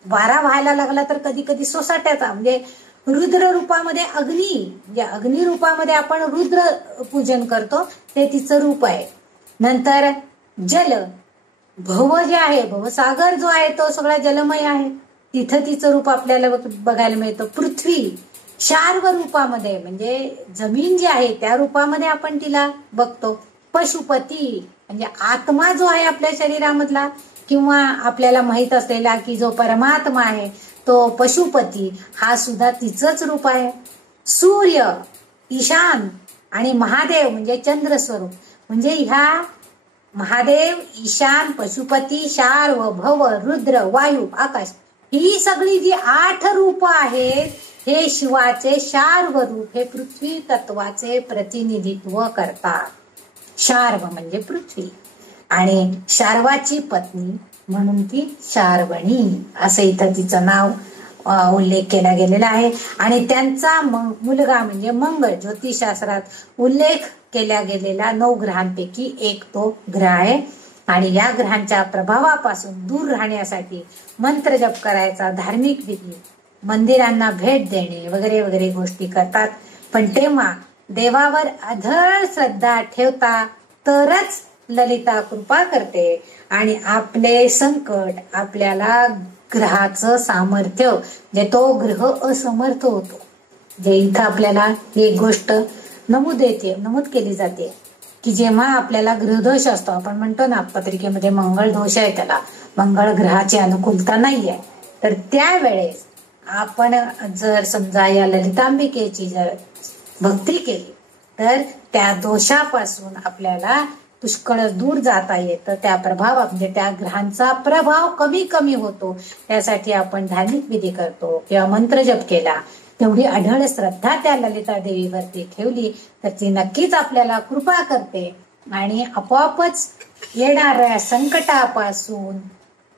वारा व्हायला लागला तर कधी कधी सोसाट्याचा. म्हणजे रुद्र रूपामध्ये म्हणजे अग्नी रूपामध्ये आपण रुद्र पूजन करतो ते तिचं रूप आहे. नंतर जल, भव जे आहे, भवसागर जो आहे तो सगळा जलमय आहे, तिथं तिचं रूप आपल्याला बघायला मिळतं. पृथ्वी शार्व रूपामध्ये म्हणजे जमीन जी आहे त्या रूपामध्ये आपण तिला बघतो. पशुपती म्हणजे आत्मा जो आहे आपल्या शरीरामधला किंवा आपल्याला माहित असलेला की जो परमात्मा आहे तो पशुपती हा सुद्धा तिचंच रूप आहे. सूर्य, ईशान आणि महादेव म्हणजे चंद्र स्वरूप. म्हणजे ह्या महादेव, ईशान, पशुपती, शार्व, भव, रुद्र, वायू, आकाश ही सगळी जी 8 रूप आहेत हे शिवाचे शार्व रूप हे पृथ्वी तत्वाचे प्रतिनिधित्व करतात. शार्व म्हणजे पृथ्वी आणि शार्वाची पत्नी म्हणून ती शार्वणी असं इथं तिचं नाव उल्लेख केला गेलेला आहे. आणि त्यांचा मुलगा म्हणजे मंगळ ज्योतिषशास्त्रात उल्लेख केला गेलेला 9 ग्रहांपैकी एक तो ग्रह आहे. आणि या ग्रहांच्या प्रभावापासून दूर राहण्यासाठी मंत्र जप करायचा, धार्मिक विधी, मंदिरांना भेट देणे वगैरे वगैरे गोष्टी करतात. पण तेव्हा देवावर अढळ श्रद्धा ठेवता तरच ललिता कृपा करते आणि आपले संकट आपल्याला ग्रहाचं सामर्थ्य जे तो ग्रह असमर्थ होतो. जे इथं आपल्याला ही गोष्ट नमूद केली जाते की जेव्हा आपल्याला ग्रहदोष असतो, आपण म्हणतो ना पत्रिकेमध्ये मंगळ दोष आहे, त्याला मंगळ ग्रहाची अनुकूलता नाहीये, तर त्यावेळेस आपण जर समजा या ललितांबिकेची जर भक्ती केली तर त्या दोषापासून आपल्याला पुष्कळ दूर जाता येतं. त्या प्रभावात म्हणजे त्या ग्रहांचा प्रभाव कमी होतो. त्यासाठी आपण धार्मिक विधी करतो किंवा मंत्र जप केला, तेवढी अढळ श्रद्धा त्या ललिता देवीवरती ठेवली तर ती नक्कीच आपल्याला कृपा करते आणि आपोआपच येणाऱ्या संकटापासून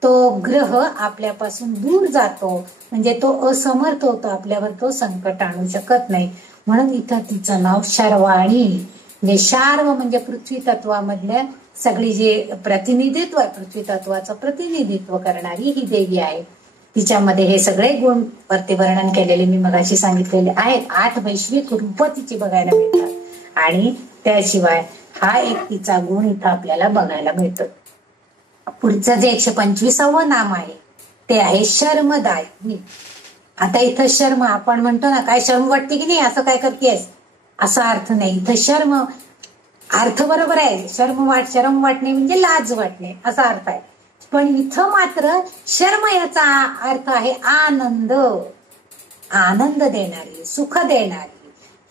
तो ग्रह आपल्यापासून दूर जातो. म्हणजे तो असमर्थ होतो, आपल्यावर तो संकट आणू शकत नाही. म्हणून इथं तिचं नाव शर्वाणी म्हणजे शार्व म्हणजे पृथ्वी तत्वामधल्या सगळी जे प्रतिनिधित्व आहे, पृथ्वी तत्वाचं प्रतिनिधित्व करणारी ही देवी आहे. तिच्यामध्ये हे सगळे गुण वरती वर्णन केलेले मी मगाशी सांगितलेले आहेत. 8 वैश्विक रूप तिची बघायला मिळतात आणि त्याशिवाय हा एक तिचा गुण इथं आपल्याला बघायला मिळतो. पुढचं जे 125वं नाम आहे ते आहे शर्मदायिनी. आता इथं शर्म आपण म्हणतो ना, काय शर्म वाटते की नाही, असं काय करतेस असा अर्थ नाही. इथं शर्म अर्थ बरोबर आहे, शर्म वाटणे म्हणजे लाज वाटणे असा अर्थ आहे. पण इथं मात्र शर्म याचा अर्थ आहे आनंद. आनंद देणारी, सुख देणारी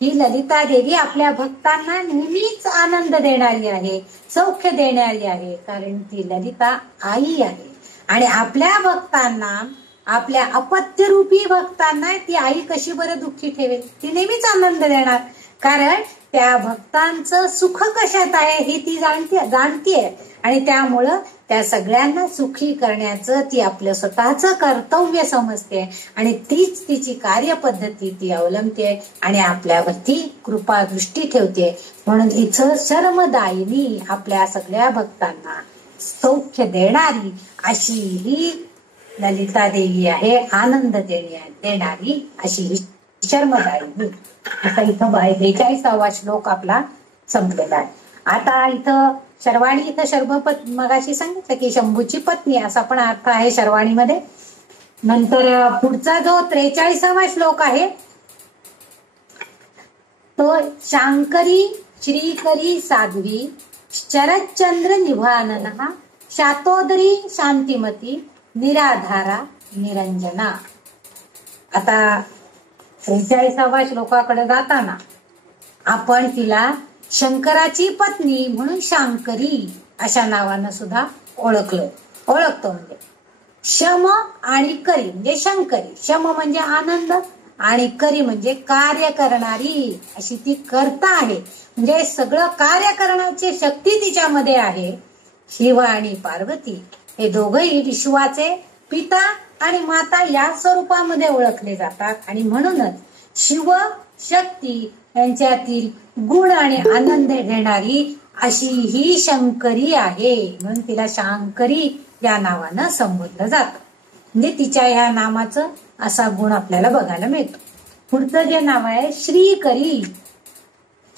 ही ललिता देवी आपल्या भक्तांना नेहमीच आनंद देणारी आहे, सौख्य देणारी आहे. कारण ती ललिता आई आहे आणि आपल्या भक्तांना, आपल्या अपत्यरूपी भक्तांना ती आई कशी बरं दुःखी ठेवेल? ती नेहमीच आनंद देणार. कारण त्या भक्तांचं सुख कशात आहे हे ती जाणतीये आणि त्यामुळं त्या सगळ्यांना सुखी करण्याचं ती आपलं स्वतःचं कर्तव्य समजते आणि तीच तिची कार्यपद्धती ती अवलंबते आणि आपल्यावरती कृपा दृष्टी ठेवते. म्हणून इथं शर्मदायिनी, आपल्या सगळ्या भक्तांना सौख्य देणारी अशी ही ललिता देवी आहे, आनंद देणारी अशी ही शर्मदायिनी. आता इथं 42वा श्लोक आपला संपलेला आहे. आता इथं शर्वाणी, इथं शर्वपत मगाशी सांगितलं की शंभूची पत्नी असा पण अर्थ आहे शर्वाणीमध्ये. नंतर पुढचा जो 43वा श्लोक आहे तो शांकरी श्रीकरी साध्वी शरच्चंद्र निभानना शातोदरी शांतिमती निराधारा निरंजना. आता 43वा श्लोकाकडे जाताना आपण तिला शंकराची पत्नी म्हणून शांकरी अशा नावानं सुद्धा ओळखतो. म्हणजे शम आणि करी म्हणजे शंकरी. शम म्हणजे आनंद आणि करी म्हणजे कार्य करणारी अशी ती कर्ता आहे. म्हणजे सगळं कार्य करण्याची शक्ती तिच्यामध्ये आहे. शिव आणि पार्वती हे दोघही विश्वाचे पिता आणि माता या स्वरूपामध्ये ओळखले जातात आणि म्हणूनच शिव शक्ती यांच्यातील गुण आणि आनंद घेणारी अशी ही शंकरी आहे. म्हणून तिला शांकरी या नावानं संबोधलं जातं. म्हणजे तिच्या ह्या नामाचं असा गुण आपल्याला बघायला मिळतो. पुढचं जे नाव आहे श्रीकरी.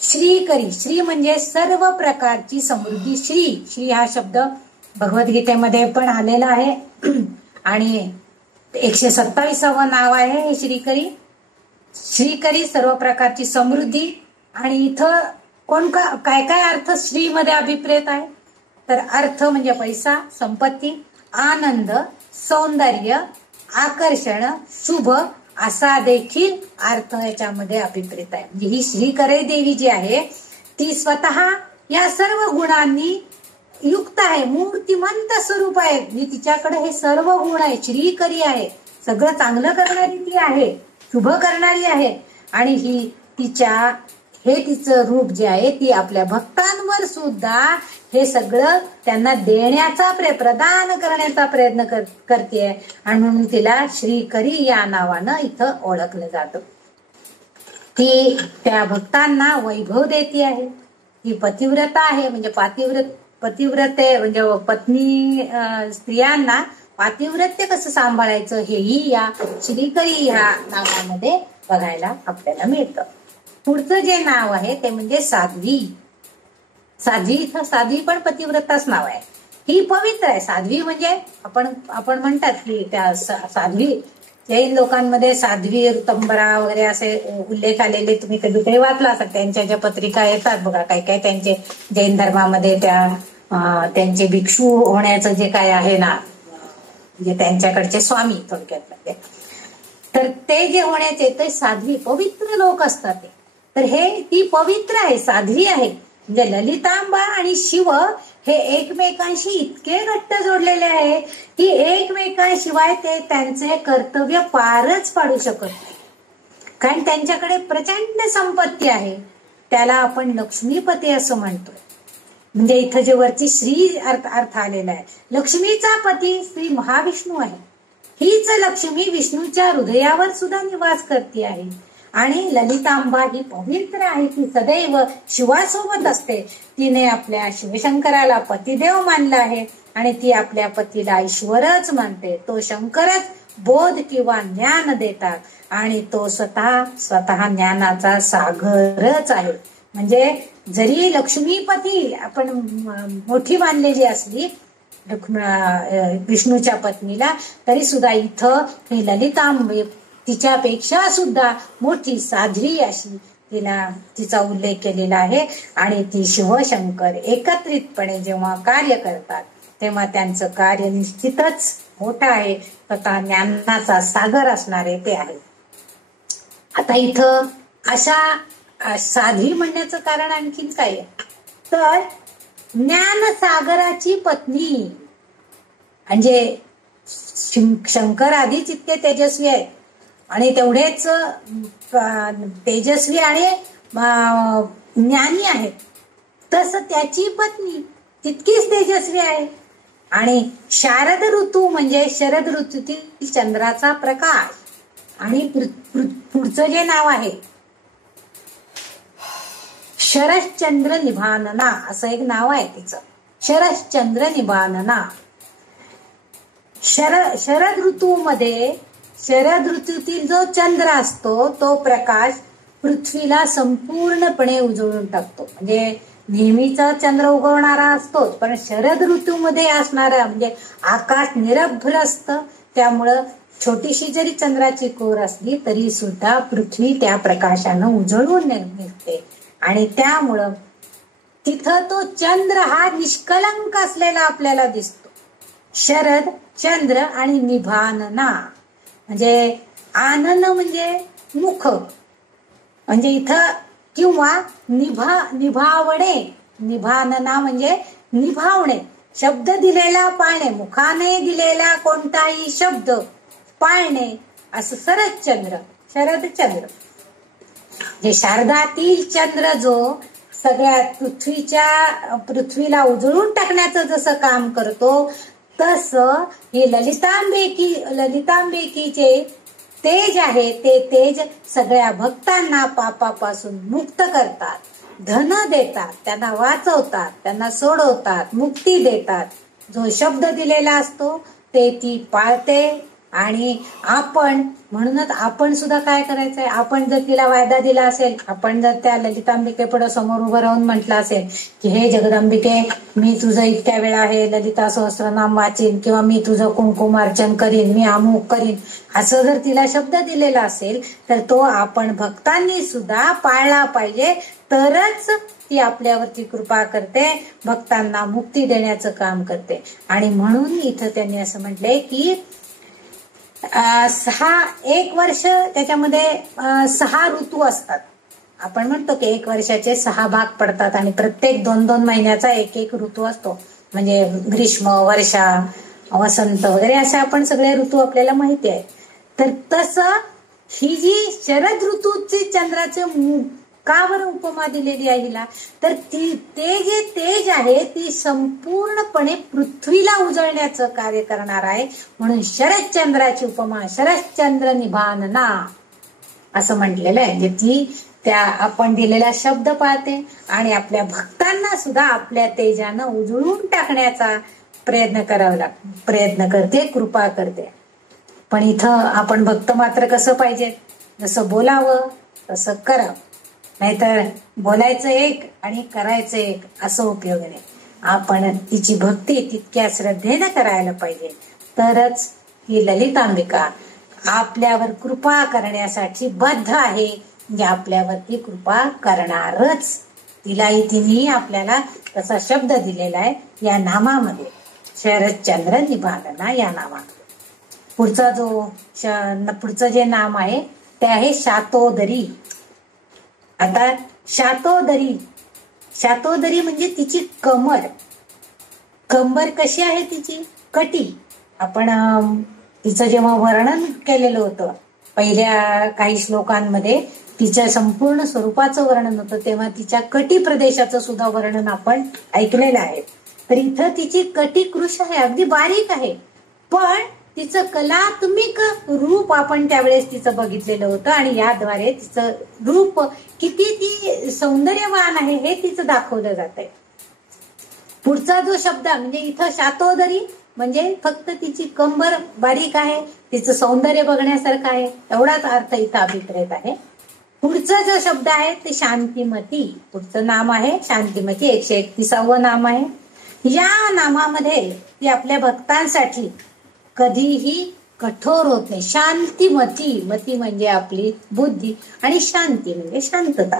श्रीकरी, श्री म्हणजे सर्व प्रकारची समृद्धी. श्री हा शब्द भगवद्गीतेमध्ये पण आलेला आहे आणि 127वं नाव आहे हे श्रीकरी. श्रीकरी सर्व प्रकारची समृद्धी. आणि इथं काय काय अर्थ श्री मध्ये अभिप्रेत आहे? तर अर्थ म्हणजे पैसा, संपत्ती, आनंद, सौंदर्य, आकर्षण, शुभ असा देखील अर्थ याच्यामध्ये अभिप्रेत आहे. म्हणजे ही श्रीकरी देवी जी आहे ती स्वतः या सर्व गुणांनी युक्त आहे, मूर्तिमंत स्वरूप आहे. म्हणजे तिच्याकडे हे सर्व गुण आहे. श्रीकरी आहे, सगळं चांगलं करणारी ती आहे, शुभ करणारी आहे आणि हे तिचं रूप जे आहे ती आपल्या भक्तांवर सुद्धा हे सगळं त्यांना देण्याचा प्रदान करण्याचा प्रयत्न करते आणि म्हणून तिला श्रीकरी या नावानं इथं ओळखलं जातं. ती त्या भक्तांना वैभव देती आहे. ती पतिव्रता आहे. म्हणजे पतिव्रते म्हणजे पत्नी स्त्रियांना पातिव्रत्य कसं सांभाळायचं हेही या श्रीकरी या नावामध्ये बघायला आपल्याला मिळतं. पुढचं जे नाव आहे ते म्हणजे साध्वी. साध्वी, इथं साध्वी पण पतिव्रताच नाव आहे. ही पवित्र आहे. साध्वी म्हणजे आपण म्हणतात की त्या साध्वी, जैन लोकांमध्ये साध्वी ऋतंबरा वगैरे असे उल्लेख आलेले तुम्ही कधी काही वाचला असाल. त्यांच्या ज्या पत्रिका येतात बघा, काही काही त्यांचे जैन धर्मामध्ये त्यांचे भिक्षू होण्याचं जे काय आहे ना, म्हणजे त्यांच्याकडचे स्वामी थोडक्यात, तर ते जे होण्याचे ते साध्वी पवित्र लोक असतात. तर ती पवित्र आहे, साध्वी आहे. म्हणजे ललितांबा आणि शिव हे एकमेकांशी इतके घट्ट जोडलेले आहे की एकमेकांशिवाय ते त्यांचे कर्तव्य पारच पाडू शकत नाही. कारण त्यांच्याकडे प्रचंड संपत्ती आहे. त्याला आपण लक्ष्मीपती असं म्हणतो. म्हणजे इथं जे वरती श्री अर्थ आलेला आहे, लक्ष्मीचा पती श्री महाविष्णू आहे. हीच लक्ष्मी विष्णूच्या हृदयावर सुद्धा निवास करते आहे. आणि ललितांबा ही पवित्र आहे. ती सदैव शिवासोबत असते. तिने आपल्या शिवशंकराला पतिदेव मानला आहे आणि ती आपल्या पतीला ईश्वरच मानते. तो शंकरच बोध किंवा ज्ञान देतात आणि तो स्वतः ज्ञानाचा सागरच आहे. म्हणजे जरी लक्ष्मीपती आपण मोठी मानलेली असली विष्णूच्या पत्नीला, तरी सुद्धा इथं ही ललितांबे तिच्यापेक्षा सुद्धा मोठी साध्वी अशी तिचा उल्लेख केलेला आहे. आणि ती शिवशंकर एकत्रितपणे जेव्हा कार्य करतात तेव्हा त्यांचं कार्य निश्चितच मोठं आहे, तथा ज्ञानाचा सागर असणारे ते आहे. आता इथं अशा साध्वी म्हणण्याचं कारण आणखीन काय आहे, तर ज्ञानसागराची पत्नी म्हणजे शंकर आधीच इतके तेजस्वी आहेत आणि तेवढेच तेजस्वी आणि ज्ञानी आहेत, तसं त्याची पत्नी तितकीच तेजस्वी आहे. आणि शारद ऋतू म्हणजे शरद ऋतूतील चंद्राचा प्रकाश. आणि पुढचं जे नाव आहे शरश्चंद्र निभानना असं एक नाव आहे तिचं, शरश्चंद्र निभानना. शरद ऋतूमध्ये शरद ऋतूतील जो चंद्र असतो तो प्रकाश पृथ्वीला संपूर्णपणे उजळून टाकतो. म्हणजे नेहमीचा चंद्र उगवणारा असतोच, पण शरद ऋतूमध्ये असणारा म्हणजे आकाश निरभ्र असतं, त्यामुळं छोटीशी जरी चंद्राची कोर असली तरी सुद्धा पृथ्वी त्या प्रकाशानं उजळून निघते. आणि त्यामुळं तिथं तो चंद्र हा निष्कलंक असलेला आपल्याला दिसतो. शरद चंद्र आणि निभानना म्हणजे आनन म्हणजे मुख म्हणजे इथं, किंवा निभावणे, निभानना म्हणजे निभावणे, शब्द दिलेला पाळणे, मुखाने दिलेला कोणताही शब्द पाळणे, असं शरदचंद्र, शरदचंद्र. जे शारदातील चंद्र जो सगळ्या पृथ्वीला उजळून टाकण्याचं जसं काम करतो, तसं हे ललितांबेकीचे तेज आहे, ते तेज सगळ्या भक्तांना पापापासून मुक्त करतात, धन देतात, त्यांना वाचवतात, त्यांना सोडवतात, मुक्ती देतात. जो शब्द दिलेला असतो ते ती पाळते. आणि आपण म्हणूनच आपण सुद्धा काय करायचंय, आपण जर तिला वायदा दिला असेल, आपण जर त्या ललितांबिके पुढे समोर उभं राहून म्हटलं असेल की हे जगदंबिके, मी तुझं इतक्या वेळा हे ललिता सहस्रनाम वाचीन, किंवा मी तुझं कुंकुमार्चन करीन, मी अमुक करीन, असं जर तिला शब्द दिलेला असेल तर तो आपण भक्तांनी सुद्धा पाळला पाहिजे, तरच ती आपल्यावरती कृपा करते, भक्तांना मुक्ती देण्याचं काम करते. आणि म्हणून इथं त्यांनी असं म्हटलंय की 1 वर्ष त्याच्यामध्ये 6 ऋतू असतात. आपण म्हणतो की 1 वर्षाचे 6 भाग पडतात आणि प्रत्येक 2-2 महिन्याचा एक ऋतू असतो. म्हणजे ग्रीष्म, वर्षा, वसंत वगैरे असे आपण सगळे ऋतू आपल्याला माहिती आहे. तर तसं ही जी शरद ऋतूची चंद्राचे का बरं उपमा दिलेली आहे हिला, तर ते जे तेज आहे ती संपूर्णपणे पृथ्वीला उजळण्याचं कार्य करणार आहे. म्हणून शरदचंद्राची उपमा शरदचंद्र निभानना असं म्हटलेलं आहे. जे ती त्या आपण दिलेला शब्द पाळते आणि आपल्या भक्तांना सुद्धा आपल्या तेजानं उजळून टाकण्याचा प्रयत्न करते, कृपा करते. पण इथं आपण भक्त मात्र कसं पाहिजे, जसं बोलावं तसं करावं, नाहीतर बोलायचं एक आणि करायचं एक असं उपयोग नाही. आपण तिची भक्ती तितक्या श्रद्धेनं करायला पाहिजे, तरच ही ललितांबिका आपल्यावर कृपा करण्यासाठी बद्ध आहे. म्हणजे आपल्यावरती कृपा करणारच. तिने आपल्याला तसा शब्द दिलेला आहे या नामामध्ये, शरदचंद्र निभानना या नामामध्ये. पुढचं जे नाम आहे ते आहे शातोदरी. आता शातोदरी म्हणजे तिची कंबर कशी आहे, तिची कटी. आपण तिचं जेव्हा वर्णन केलेलं होतं पहिल्या काही श्लोकांमध्ये, तिच्या संपूर्ण स्वरूपाचं वर्णन होतं, तेव्हा तिच्या कटी प्रदेशाचं सुद्धा वर्णन आपण ऐकलेलं आहे. तर इथं तिची कटी कृश आहे, अगदी बारीक आहे, पण तिचं कलात्मिक रूप आपण त्यावेळेस तिचं बघितलेलं होतं. आणि याद्वारे तिचं रूप किती ती सौंदर्यवान आहे हे तिचं दाखवलं जात आहे. पुढचा जो शब्द म्हणजे इथं शातोदरी म्हणजे फक्त तिची कंबर बारीक आहे, तिचं सौंदर्य बघण्यासारखं आहे, एवढाच अर्थ इथं अभिप्रेत आहे. पुढचा जो शब्द आहे ते शांतिमती. पुढचं नाम आहे शांतिमती, 131वं नाम आहे. या नामामध्ये ती आपल्या भक्तांसाठी कधीही कठोर होत नाही. शांतिमती, मती म्हणजे आपली बुद्धी आणि शांती म्हणजे शांतता.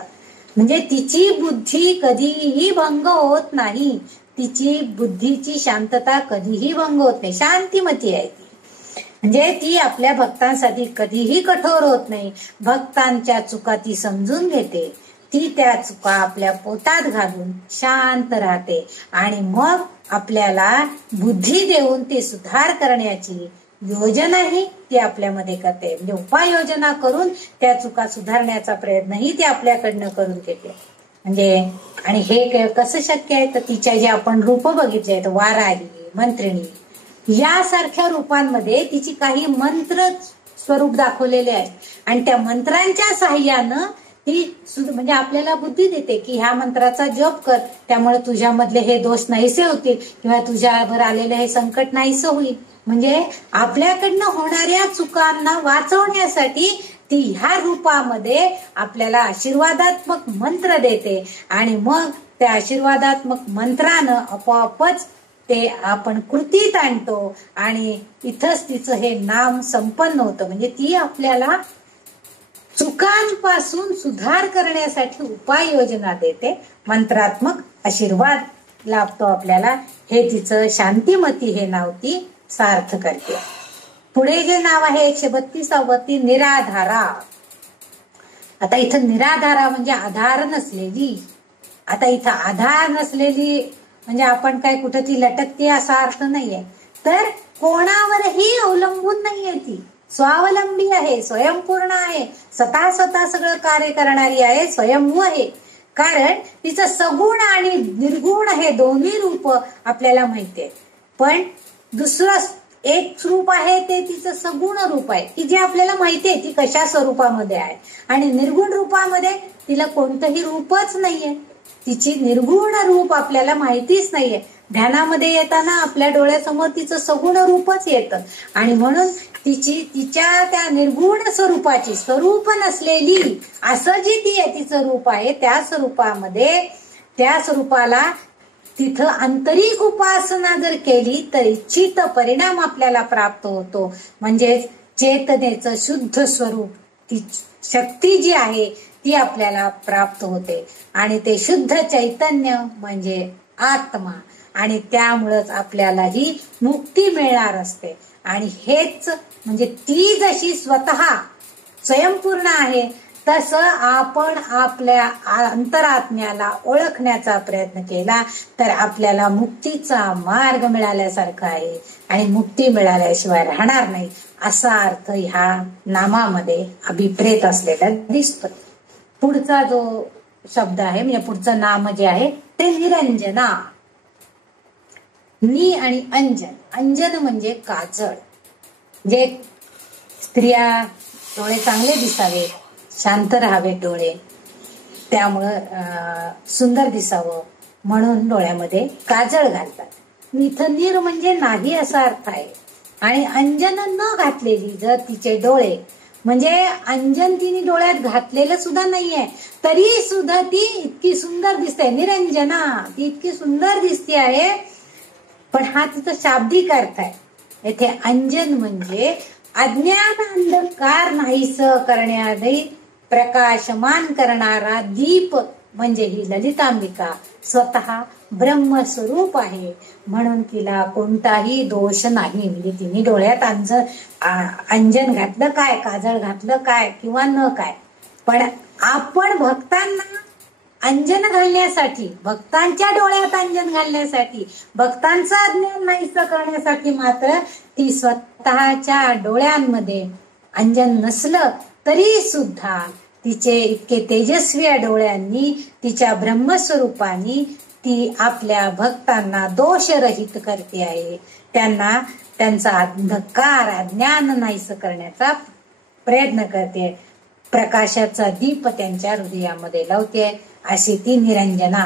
म्हणजे तिची बुद्धी कधीही भंग होत नाही, तिची बुद्धीची शांतता कधीही भंग होत नाही, शांतिमती आहे ती. म्हणजे ती आपल्या भक्तांसाठी कधीही कठोर होत नाही. भक्तांच्या चुका ती समजून घेते, ती त्या चुका आपल्या पोटात घालून शांत राहते आणि मग आपल्याला बुद्धी देऊन ते सुधार करण्याची योजनाही ती आपल्यामध्ये करते. म्हणजे उपाययोजना करून त्या चुका सुधारण्याचा प्रयत्नही ती आपल्याकडनं करून घेते. म्हणजे आणि हे कसं शक्य आहे, तर तिच्या जे आपण रूप बघितले आहेत, वाराही, मंत्रिणी यासारख्या रूपांमध्ये तिची काही मंत्र स्वरूप दाखवलेले आहे आणि त्या मंत्रांच्या साह्यानं ती म्हणजे आपल्याला बुद्धी देते की ह्या मंत्राचा जप कर, त्यामुळे तुझ्यामधले हे दोष नाहीसे होतील किंवा तुझ्यावर आलेले हे संकट नाहीसं होईल. म्हणजे आपल्याकडनं होणाऱ्या चुकांना वाचवण्यासाठी ती ह्या रूपामध्ये आपल्याला आशीर्वादात्मक मंत्र देते आणि मग त्या आशीर्वादात्मक मंत्रानं आपोआपच ते आपण कृतीत आणतो आणि इथंच तिचं हे नाम संपन्न होतं. म्हणजे ती आपल्याला चुकांपासून सुधार करण्यासाठी उपाययोजना देते, मंत्रात्मक आशीर्वाद लाभतो आपल्याला. हे तिचं शांतिमती हे नाव ती सार्थ करते. पुढे जे नाव आहे 132 ती निराधारा. आता इथं निराधारा म्हणजे आधार नसलेली. आता इथं आधार नसलेली म्हणजे आपण काय कुठं ती लटकते असा अर्थ नाहीये, तर कोणावरही अवलंबून नाहीये. ती स्वावलंबी आहे, स्वयंपूर्ण आहे, स्वतः सगळं कार्य करणारी आहे, स्वयंभू आहे. कारण तिचं सगुण आणि निर्गुण हे दोन्ही रूप आपल्याला माहिती आहे. पण दुसरं एक रूप आहे ते तिचं सगुण रूप आहे की जे आपल्याला माहिती आहे ती कशा स्वरूपामध्ये आहे. आणि निर्गुण रूपामध्ये तिला कोणतंही रूपच नाहीये. तिची निर्गुण रूप आपल्याला माहितीच नाहीये. ध्यानामध्ये येताना आपल्या डोळ्यासमोर तिचं सगुण रूपच येतं आणि म्हणून तिच्या त्या निर्गुण स्वरूपाची, स्वरूप नसलेली असं जी ती तिचं रूप आहे त्या स्वरूपामध्ये, त्या स्वरूपाला तिथं आंतरिक उपासना जर केली तर इच्छित परिणाम आपल्याला प्राप्त होतो. म्हणजे चेतनेचं शुद्ध स्वरूप, ती शक्ती जी आहे ती आपल्याला प्राप्त होते आणि ते शुद्ध चैतन्य म्हणजे आत्मा आणि त्यामुळेच आपल्याला ही मुक्ती मिळणार असते. आणि हेच म्हणजे ती जशी स्वतः स्वयंपूर्ण आहे तसं आपण आपल्या अंतरात्म्याला ओळखण्याचा प्रयत्न केला तर आपल्याला मुक्तीचा मार्ग मिळाल्यासारखा आहे आणि मुक्ती मिळाल्याशिवाय राहणार नाही असा अर्थ ह्या नामामध्ये अभिप्रेत असलेला दिसतो. पुढचा जो शब्द आहे म्हणजे पुढचं नाम जे आहे ते निरंजना. नि आणि अंजन. अंजन म्हणजे काजळ. जे स्त्रिया डोळे चांगले दिसावे, शांत राहावे डोळे, त्यामुळं सुंदर दिसावं म्हणून डोळ्यामध्ये काजळ घालतात. इथं निर म्हणजे नाही असा अर्थ आहे आणि अंजन न घातलेली जर तिचे डोळे म्हणजे अंजन तिने डोळ्यात घातलेलं सुद्धा नाहीये तरी सुद्धा ती इतकी सुंदर दिसते. निरंजना, ती इतकी सुंदर दिसते आहे. पण हा तिचा शाब्दिक अर्थ आहे. येथे अंजन म्हणजे अज्ञान अंधकार नाहीस करण्याआधी प्रकाशमान करणारा दीप म्हणजे ही ललितांबिका स्वतः ब्रह्मस्वरूप आहे म्हणून तिला कोणताही दोष नाही. म्हणजे तिने डोळ्यात अंजन घातलं काय, काजळ घातलं काय किंवा न काय, पण आपण भक्तांना अंजन घालण्यासाठी, भक्तांच्या डोळ्यात अंजन घालण्यासाठी, भक्तांचं अज्ञान नाहीसं करण्यासाठी मात्र ती स्वतःच्या डोळ्यांमध्ये अंजन नसलं तरी सुद्धा तिचे इतके तेजस्वी डोळ्यांनी, तिच्या ब्रह्मस्वरूपानी ती आपल्या भक्तांना दोषरहित करते आहे. त्यांना त्यांचा अंधकार, अज्ञान नाहीसं करण्याचा प्रयत्न करते. प्रकाशाचा दीप त्यांच्या हृदयामध्ये लावते अशी ती निरंजना.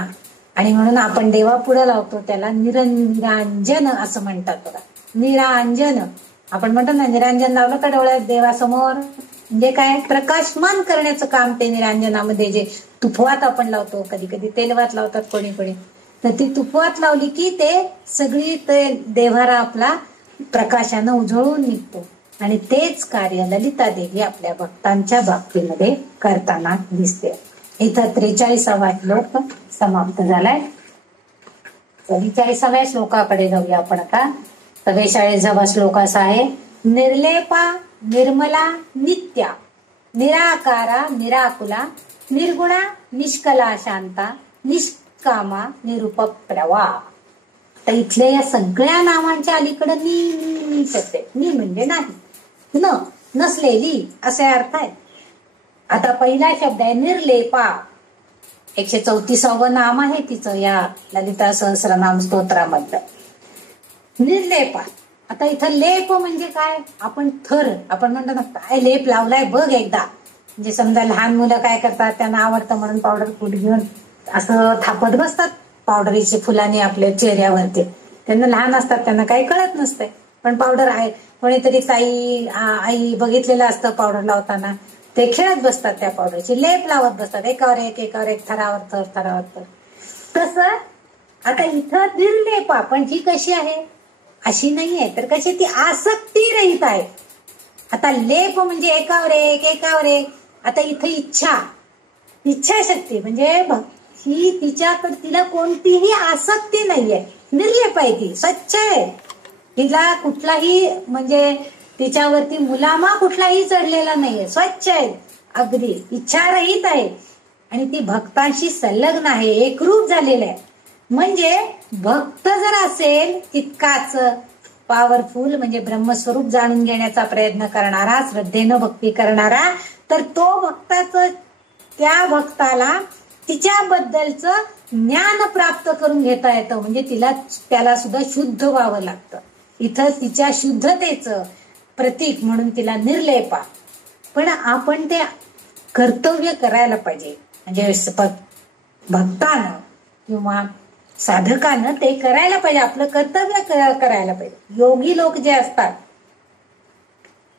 आणि म्हणून आपण देवापुढे लावतो त्याला निरांजन असं म्हणतात बघा. निरांजन आपण म्हणतो ना, निरांजन लावलं का डोळ्यात देवासमोर म्हणजे काय, प्रकाशमान करण्याचं काम ते निरांजनामध्ये. जे तुपवात आपण लावतो, कधी कधी तेलवात लावतात कोणी कोणी, तर ती तुपवात लावली की ते सगळी ते देव्हारा आपला प्रकाशानं उजळून निघतो. आणि तेच कार्य ललिता देवी आपल्या भक्तांच्या बाबतीमध्ये करताना दिसते. इथं 43वा श्लोक समाप्त झालाय. 44व्या श्लोकाकडे जाऊया आपण आता. 44वा श्लोक असा आहे, निर्लेपा, निर्मला, नित्या, निराकारा, निराकुला, निर्गुणा, निष्कला, शांता, निष्कामा, निरुपप्रवा. तर इथल्या या सगळ्या नामांच्या अलीकडे नी शब्द आहे. नी म्हणजे नाही, नसलेली असे अर्थ आहे. आता पहिला शब्द आहे निर्लेपा. 134 नाम आहे तिचं या ललिता सहस्रनाम स्तोत्रामधलं. निर्लेपा. आता इथं लेप म्हणजे काय? आपण म्हणतो ना, काय लेप लावलाय बघ एकदा. म्हणजे समजा लहान मुलं काय करतात, त्यांना आवडतं म्हणून पावडर फूट घेऊन असं थापत बसतात पावडरीचे फुलाने आपल्या चेहऱ्यावरती. त्यांना लहान असतात, त्यांना काही कळत नसतंय, पण पावडर आहे. कोणीतरी आई बघितलेलं असतं पावडर लावताना, ते खेळत बसतात त्या पावडरची, लेप लावत बसतात एकावर एक थरावर थर. तसं आता इथं निर्लेपा, पण ही कशी आहे? अशी नाही आहे, तर कशी ती आसक्ती रहित आहे. आता लेप म्हणजे एकावर एक. आता इथं इच्छाशक्ती म्हणजे ही तिला कोणतीही आसक्ती नाहीये, निर्लेप आहे, ती स्वच्छ आहे. तिला कुठलाही म्हणजे तिच्यावरती मुलामा कुठलाही चढलेला नाहीये, स्वच्छ आहे, अगदी इच्छारहित आहे. आणि ती भक्तांशी संलग्न आहे, एकरूप झालेलं आहे. म्हणजे भक्त जर असेल तितकाच पॉवरफुल, म्हणजे ब्रह्मस्वरूप जाणून घेण्याचा प्रयत्न करणारा, श्रद्धेनं भक्ती करणारा, तर त्या भक्ताला तिच्याबद्दलचं ज्ञान प्राप्त करून घेता येतं. म्हणजे त्याला सुद्धा शुद्ध व्हावं लागतं. इथं तिच्या शुद्धतेचं प्रतीक म्हणून तिला निर्लेपा. पण आपण ते कर्तव्य करायला पाहिजे. म्हणजे भक्तानं किंवा साधकानं ते करायला पाहिजे, आपलं कर्तव्य करायला पाहिजे. योगी लोक जे असतात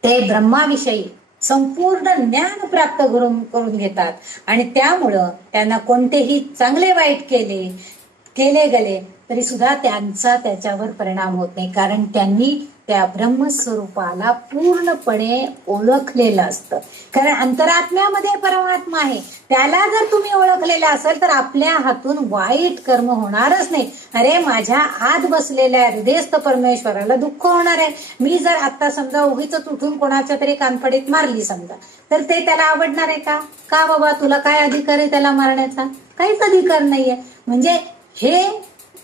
ते ब्रह्माविषयी संपूर्ण ज्ञान प्राप्त करून घेतात. आणि त्यामुळं त्यांना कोणतेही चांगले वाईट केले गेले तरी सुद्धा त्यांचा त्याच्यावर परिणाम होत नाही, कारण त्यांनी त्या ब्रह्मस्वरूपाला पूर्णपणे ओळखलेलं असतं. कारण अंतरात्म्यामध्ये परमात्मा आहे, त्याला जर तुम्ही ओळखलेलं असेल तर आपल्या हातून वाईट कर्म होणारच नाही. अरे, माझ्या आत बसलेल्या हृदयस्थ परमेश्वराला दुःख होणार आहे. मी जर आता समजा उगीच उठून कोणाच्या तरी कानफडीत मारली समजा, तर ते त्याला आवडणार आहे का? का बाबा, तुला काय अधिकार आहे त्याला मारण्याचा? काहीच अधिकार नाहीये. म्हणजे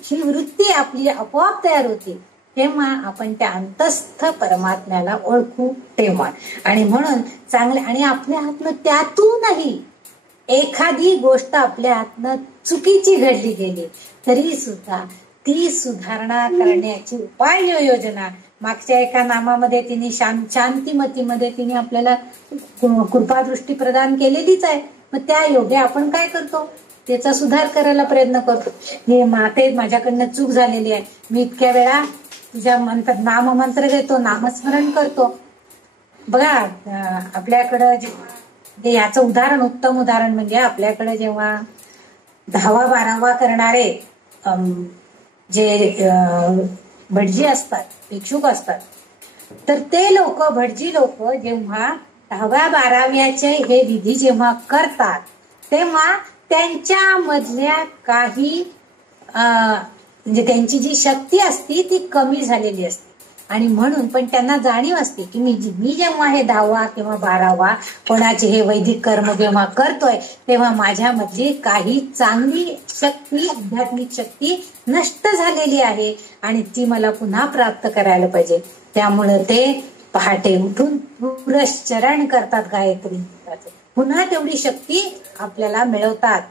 ही वृत्ती आपली आपोआप तयार होती तेव्हा आपण त्या अंतस्थ परमात्म्याला ओळखू तेव्हा. आणि म्हणून चांगले, आणि आपल्या हातनं त्यातूनही एखादी गोष्ट आपल्या हातनं चुकीची घडली गेली तरी सुद्धा ती सुधारणा करण्याची उपाययोजना मागच्या एका नामामध्ये तिने शांतिमतीमध्ये तिने आपल्याला कृपादृष्टी प्रदान केलेलीच आहे. मग त्या योगे आपण काय करतो? त्याचा सुधार करायला प्रयत्न करतो. हे माते, माझ्याकडनं चूक झालेली आहे, मी इतक्या वेळा तुझ्या नाममंत्र घेतो, नामस्मरण करतो. बघा, आपल्याकडं याचं उत्तम उदाहरण म्हणजे आपल्याकडे जेव्हा 10वा 12वा करणारे जे भटजी असतात, भिक्षुक असतात, तर ते भटजी लोक जेव्हा 10व्या 12व्याचे हे विधी जेव्हा करतात तेव्हा त्यांच्या मधल्या काही म्हणजे त्यांची जी शक्ती असती ती कमी झालेली असते. आणि म्हणून पण त्यांना जाणीव असते की मी जेव्हा हे 10वा किंवा 12वा कोणाचे हे वैदिक कर्म जेव्हा करतोय तेव्हा माझ्यामधली काही चांगली शक्ती, आध्यात्मिक शक्ती नष्ट झालेली आहे आणि ती मला पुन्हा प्राप्त करायला पाहिजे. त्यामुळे ते पहाटे उठून पुरश्चरण करतात, गायत्री, पुन्हा तेवढी शक्ती आपल्याला मिळवतात.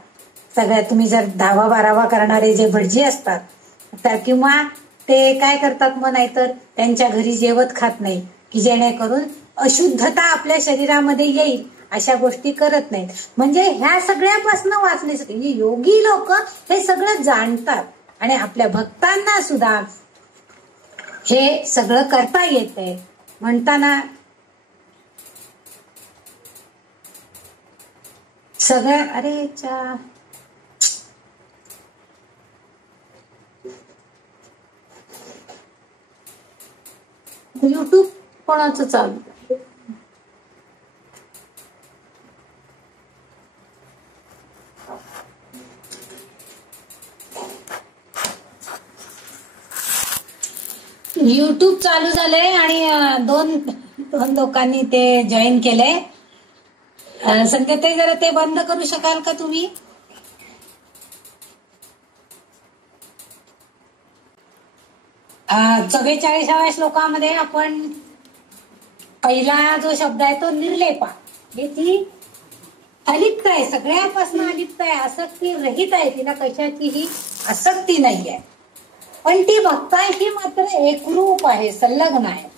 सगळ्या तुम्ही जर 10वा 12वा करणारे जे भटजी असतात तर किंवा ते काय करतात मग, नाहीतर त्यांच्या घरी जेवत खात नाही की जेणेकरून अशुद्धता आपल्या शरीरामध्ये येईल अशा गोष्टी करत नाहीत. म्हणजे ह्या सगळ्यापासून वाचण्यासाठी म्हणजे योगी लोक हे सगळं जाणतात आणि आपल्या भक्तांना सुद्धा हे सगळं करता येते. म्हणताना सगळ्या युट्यूब कोणाचं चालू? युट्यूब चालू झालंय आणि दोन लोकांनी ते जॉईन केलंय. संध्याताई जरा ते बंद करू शकाल का तुम्ही? अ 44व्या श्लोकामध्ये आपण पहिला जो शब्द आहे तो निर्लेपा. हे ती अलिप्त आहे, सगळ्यापासून अलिप्त आहे, आसक्ती रहित आहे, तिला कशाचीही आसक्ती नाहीये. पण ती भक्ताशी मात्र एकरूप आहे, संलग्न आहे.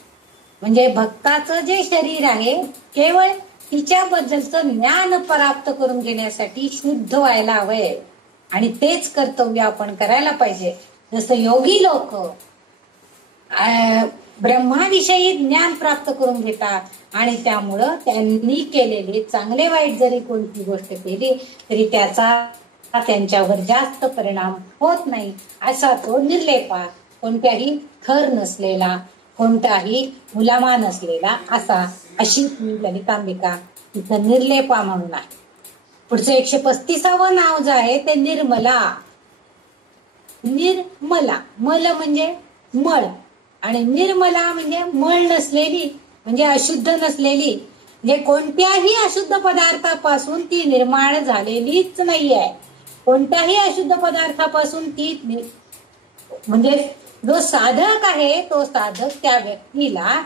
म्हणजे भक्ताचं जे शरीर आहे केवळ तिच्याबद्दलचं ज्ञान प्राप्त करून घेण्यासाठी शुद्ध व्हायला हवंय. आणि तेच कर्तव्य आपण करायला पाहिजे. जसं योगी लोक ब्रह्माविषयी ज्ञान प्राप्त करून घेतात आणि त्यामुळं त्यांनी केलेली चांगले वाईट जरी कोणती गोष्ट केली तरी त्याचा त्यांच्यावर जास्त परिणाम होत नाही. असा तो निर्लेपा, कोणत्याही थर नसलेला, कोणताही मुलामा नसलेला अशी ललितांबिका तिथं निर्लेपा म्हणून आहे. पुढचं 135वं नाव जे आहे ते निर्मला. निर्मला, मल म्हणजे मळ आणि निर्मला म्हणजे मळ नसलेली, म्हणजे अशुद्ध नसलेली. म्हणजे कोणत्याही अशुद्ध पदार्थापासून ती निर्माण झालेलीच नाही आहे. कोणत्याही अशुद्ध पदार्थापासून ती म्हणजे जो साधक आहे तो साधक त्या व्यक्तीला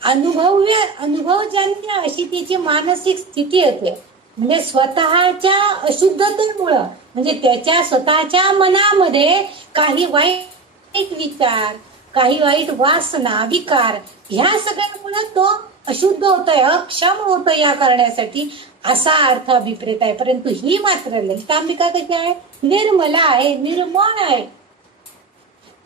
अनुभवजन्य अशी तिची मानसिक स्थिती होते. म्हणजे स्वतःच्या अशुद्धतेमुळं, म्हणजे त्याच्या स्वतःच्या मनामध्ये काही वाईट विचार, काही वाईट वासना, विकार ह्या सगळ्यामुळे तो अशुद्ध होतोय, अक्षम होतोय या करण्यासाठी असा अर्थ अभिप्रेत आहे. परंतु ही मात्र ललितांबिका कशी आहे? निर्मला आहे, निर्मळ आहे.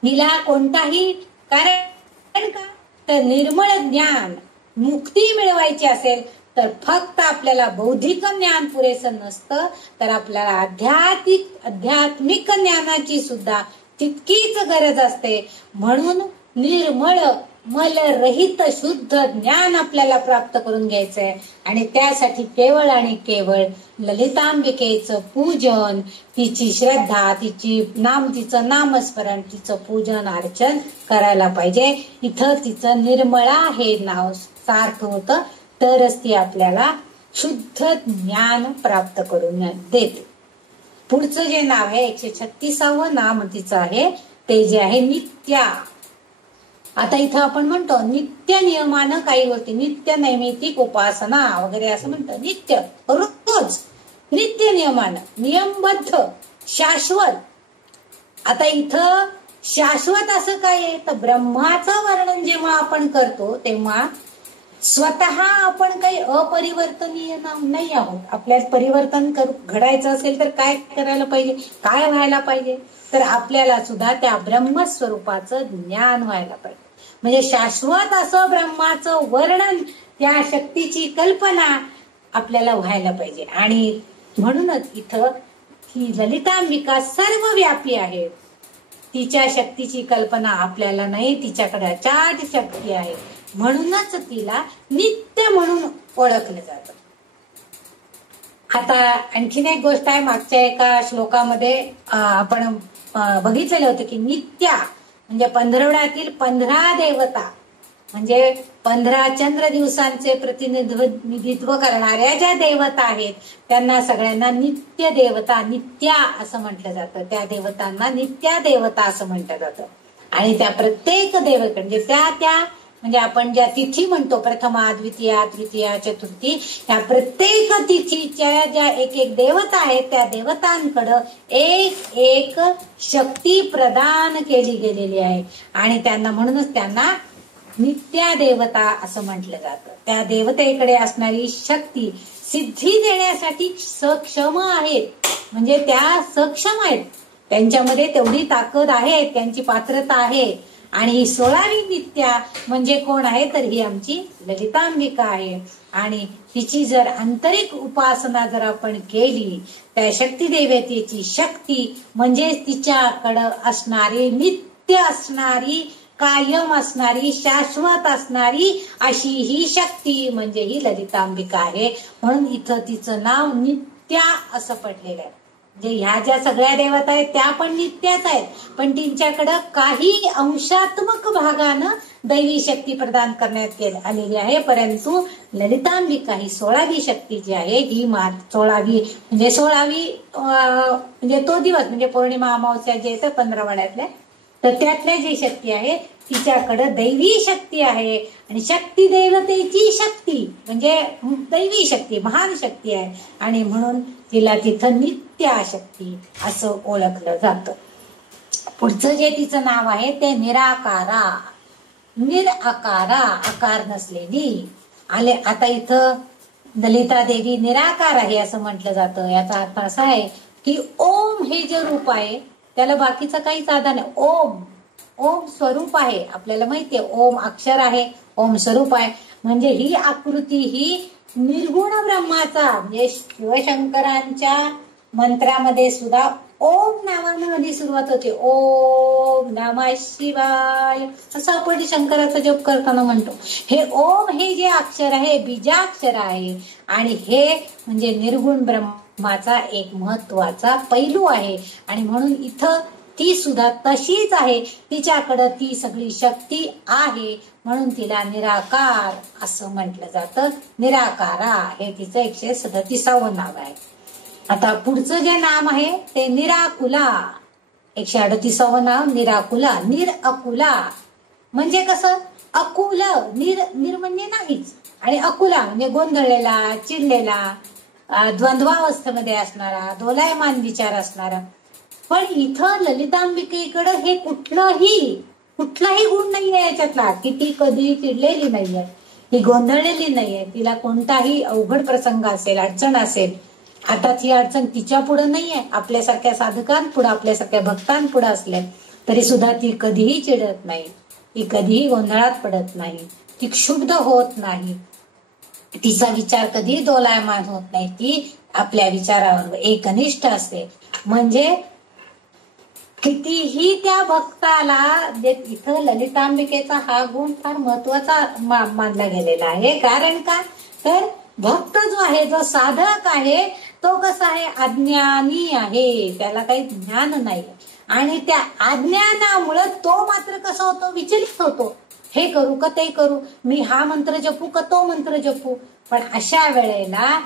हिला कोणताही कारण का तर निर्मळ ज्ञान, मुक्ती मिळवायची असेल तर फक्त आपल्याला बौद्धिक ज्ञान पुरेसं नसतं, तर आपल्याला आध्यात्मिक ज्ञानाची सुद्धा तितकीच गरज असते. म्हणून निर्मळ मलरहित शुद्ध ज्ञान आपल्याला प्राप्त करून घ्यायचंय आणि त्यासाठी केवळ आणि केवळ ललितांबिकेचं पूजन, तिची श्रद्धा, तिचं नामस्मरण, तिचं पूजन अर्चन करायला पाहिजे. इथं तिचं निर्मळा हे नाव सार्थ होतं, तरच ती आपल्याला शुद्ध ज्ञान प्राप्त करून देते. पुढचं जे नाव आहे 136वं नाम तिचं आहे ते जे आहे नित्या. आता इथं आपण म्हणतो नित्य नियमानं काही गोष्टी, नित्य नैमित्तिक उपासना वगैरे असं म्हणतो. नित्य रोज, नित्य नियमानं, नियमबद्ध, शाश्वत. आता इथं शाश्वत असं काय आहे तर ब्रह्माचं वर्णन जेव्हा आपण करतो तेव्हा स्वतः आपण काही अपरिवर्तनीय नाही आहोत. आपल्यात परिवर्तन घडायचं असेल तर काय करायला पाहिजे, काय व्हायला पाहिजे, तर आपल्याला सुद्धा त्या ब्रह्मस्वरूपाचं ज्ञान व्हायला पाहिजे. म्हणजे शाश्वत असं ब्रह्माचं वर्णन, त्या शक्तीची कल्पना आपल्याला व्हायला पाहिजे. आणि म्हणूनच इथं ही ललितांबिका सर्वव्यापी आहे. तिच्या शक्तीची कल्पना आपल्याला नाही, तिच्याकडे अचाट शक्ती आहे. म्हणूनच तिला नित्य म्हणून ओळखलं जातं. आता आणखीन एक गोष्ट आहे, मागच्या एका श्लोकामध्ये आपण बघितलेलं होतं की नित्या म्हणजे पंधरवड्यातील 15 देवता, म्हणजे 15 चंद्र दिवसांचे प्रतिनिधित्व करणाऱ्या ज्या देवता आहेत त्यांना सगळ्यांना नित्य देवता, नित्या असं म्हटलं जातं. त्या देवतांना नित्या देवता असं म्हटलं जातं. आणि त्या प्रत्येक देवता म्हणजे त्या म्हणजे आपण ज्या तिथी म्हणतो, प्रथमा, द्वितीया, तृतीया, चतुर्थी, या प्रत्येक तिथीच्या ज्या एक देवता आहेत त्या देवतांकडं एक शक्ती प्रदान केली गेलेली आहे आणि त्यांना म्हणूनच त्यांना नित्या देवता असं म्हटलं जातं. त्या देवतेकडे असणारी शक्ती सिद्धी देण्यासाठी सक्षम आहेत, म्हणजे त्या सक्षम आहेत, त्यांच्यामध्ये तेवढी ताकद आहे, त्यांची पात्रता आहे. आणि ही 16वी नित्या म्हणजे कोण आहे तर ही आमची ललितांबिका आहे. आणि तिची जर आंतरिक उपासना जर आपण केली, त्या शक्ती देवतेची शक्ती म्हणजे तिच्याकडं असणारी, नित्य असणारी, कायम असणारी, शाश्वत असणारी अशी ही शक्ती म्हणजे ही ललितांबिका आहे. म्हणून इथं तिचं नाव नित्या असं पडलेलं आहे. म्हणजे ह्या ज्या सगळ्या देवता आहेत त्या पण नित्याच आहेत, पण त्यांच्याकडं काही अंशात्मक भागानं दैवी शक्ती प्रदान करण्यात आलेली आहे. परंतु ललितांबिका ही 16वी शक्ती जी आहे ही 16वी म्हणजे तो दिवस म्हणजे पौर्णिमा अमावस्या जे येतं 15 तर त्यातल्या जी शक्ती आहे तिच्याकडे दैवी शक्ती आहे. आणि शक्ती देवतेची शक्ती म्हणजे दैवी शक्ती, महान शक्ती आहे. आणि म्हणून तिला तिथं नित्याशक्ती असं ओळखलं जातं. पुढचं जे तिचं नाव आहे ते निराकारा, निराकारा, आकार नसलेली आले. आता इथं ललिता देवी निराकार आहे असं म्हटलं जातं. याचा अर्थ असा आहे की ओम हे जे रूप आहे त्याला बाकीचं काहीच आधार नाही. ओम स्वरूप आहे, आपल्याला माहितीये. ओम अक्षर आहे, ओम स्वरूप आहे. म्हणजे ही आकृती ही निर्गुण ब्रह्माचा म्हणजे शिवशंकरांच्या मंत्रामध्ये सुद्धा ओम नावानं आधी सुरुवात होते. ओम नमः शिवाय असं आपण शंकराचा जप करताना म्हणतो. हे ओम हे जे अक्षर आहे बीजाक्षर आहे आणि हे म्हणजे निर्गुण ब्रह्माचा एक महत्वाचा पैलू आहे. आणि म्हणून इथं ती सुद्धा तशीच आहे, तिच्याकडं ती सगळी शक्ती आहे. म्हणून तिला निराकार असं म्हटलं जातं. निराकारा हे तिचं 137वं नाव आहे. आता पुढचं जे नाम आहे ते निराकुला, 138वं नाव निराकुला. निरअकुला म्हणजे कसं, अकुल निर म्हणजे नाहीच आणि अकुला म्हणजे गोंधळलेला, चिडलेला, द्वंद्वावस्थेमध्ये असणारा, दोलायमान विचार असणारा. पण इथं ललितांबिकेकडे हे कुठलाही गुण नाहीये याच्यातला, की ती कधी चिडलेली नाहीये, ती गोंधळलेली नाहीये. तिला कोणताही अवघड प्रसंग असेल, अडचण असेल, आता ती अडचण तिच्या पुढे नाहीये, आपल्यासारख्या साधकांपुढे, आपल्यासारख्या भक्तांपुढे असल्या तरी सुद्धा ती कधीही चिडत नाही, ती कधीही गोंधळात पडत नाही, ती क्षुब्ध होत नाही, तिचा विचार कधी दोलायमान होत नाही, ती आपल्या विचारावर एकनिष्ठ असते. म्हणजे कितीही त्या भक्ताला, इथं ललितांबिकेचा हा गुण फार महत्वाचा मानला गेलेला आहे. कारण का तर भक्त जो आहे, जो साधक आहे, तो कसा आहे, अज्ञानी आहे, त्याला काही ज्ञान नाही. आणि त्या अज्ञानामुळे तो मात्र कसा होतो, विचलित होतो. हे करू का ते करू, मी हा मंत्र जपू का तो मंत्र जपू. पण अशा वेळेला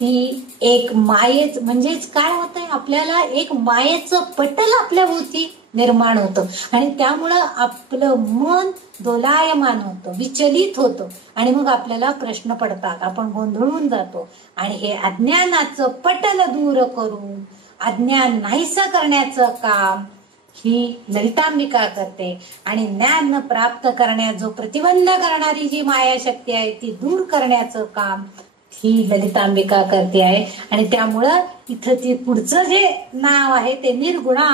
ती एक मायेच म्हणजेच काय होतंय, आपल्याला एक मायेचं पटल आपल्या भोवती निर्माण होतं आणि त्यामुळं आपलं मन दोलायमान होतं, विचलित होतं आणि मग आपल्याला प्रश्न पडतात, आपण गोंधळून जातो. आणि हे अज्ञानाचं पटल दूर करून अज्ञान नाहीसं करण्याचं काम ही ललितांबिका करते. आणि ज्ञान प्राप्त करण्यात जो प्रतिबंध करणारी जी मायाशक्ती आहे ती दूर करण्याचं काम ही ललितांबिका करते आहे. आणि त्यामुळं इथं ती पुढचं जे नाव आहे ते निर्गुणा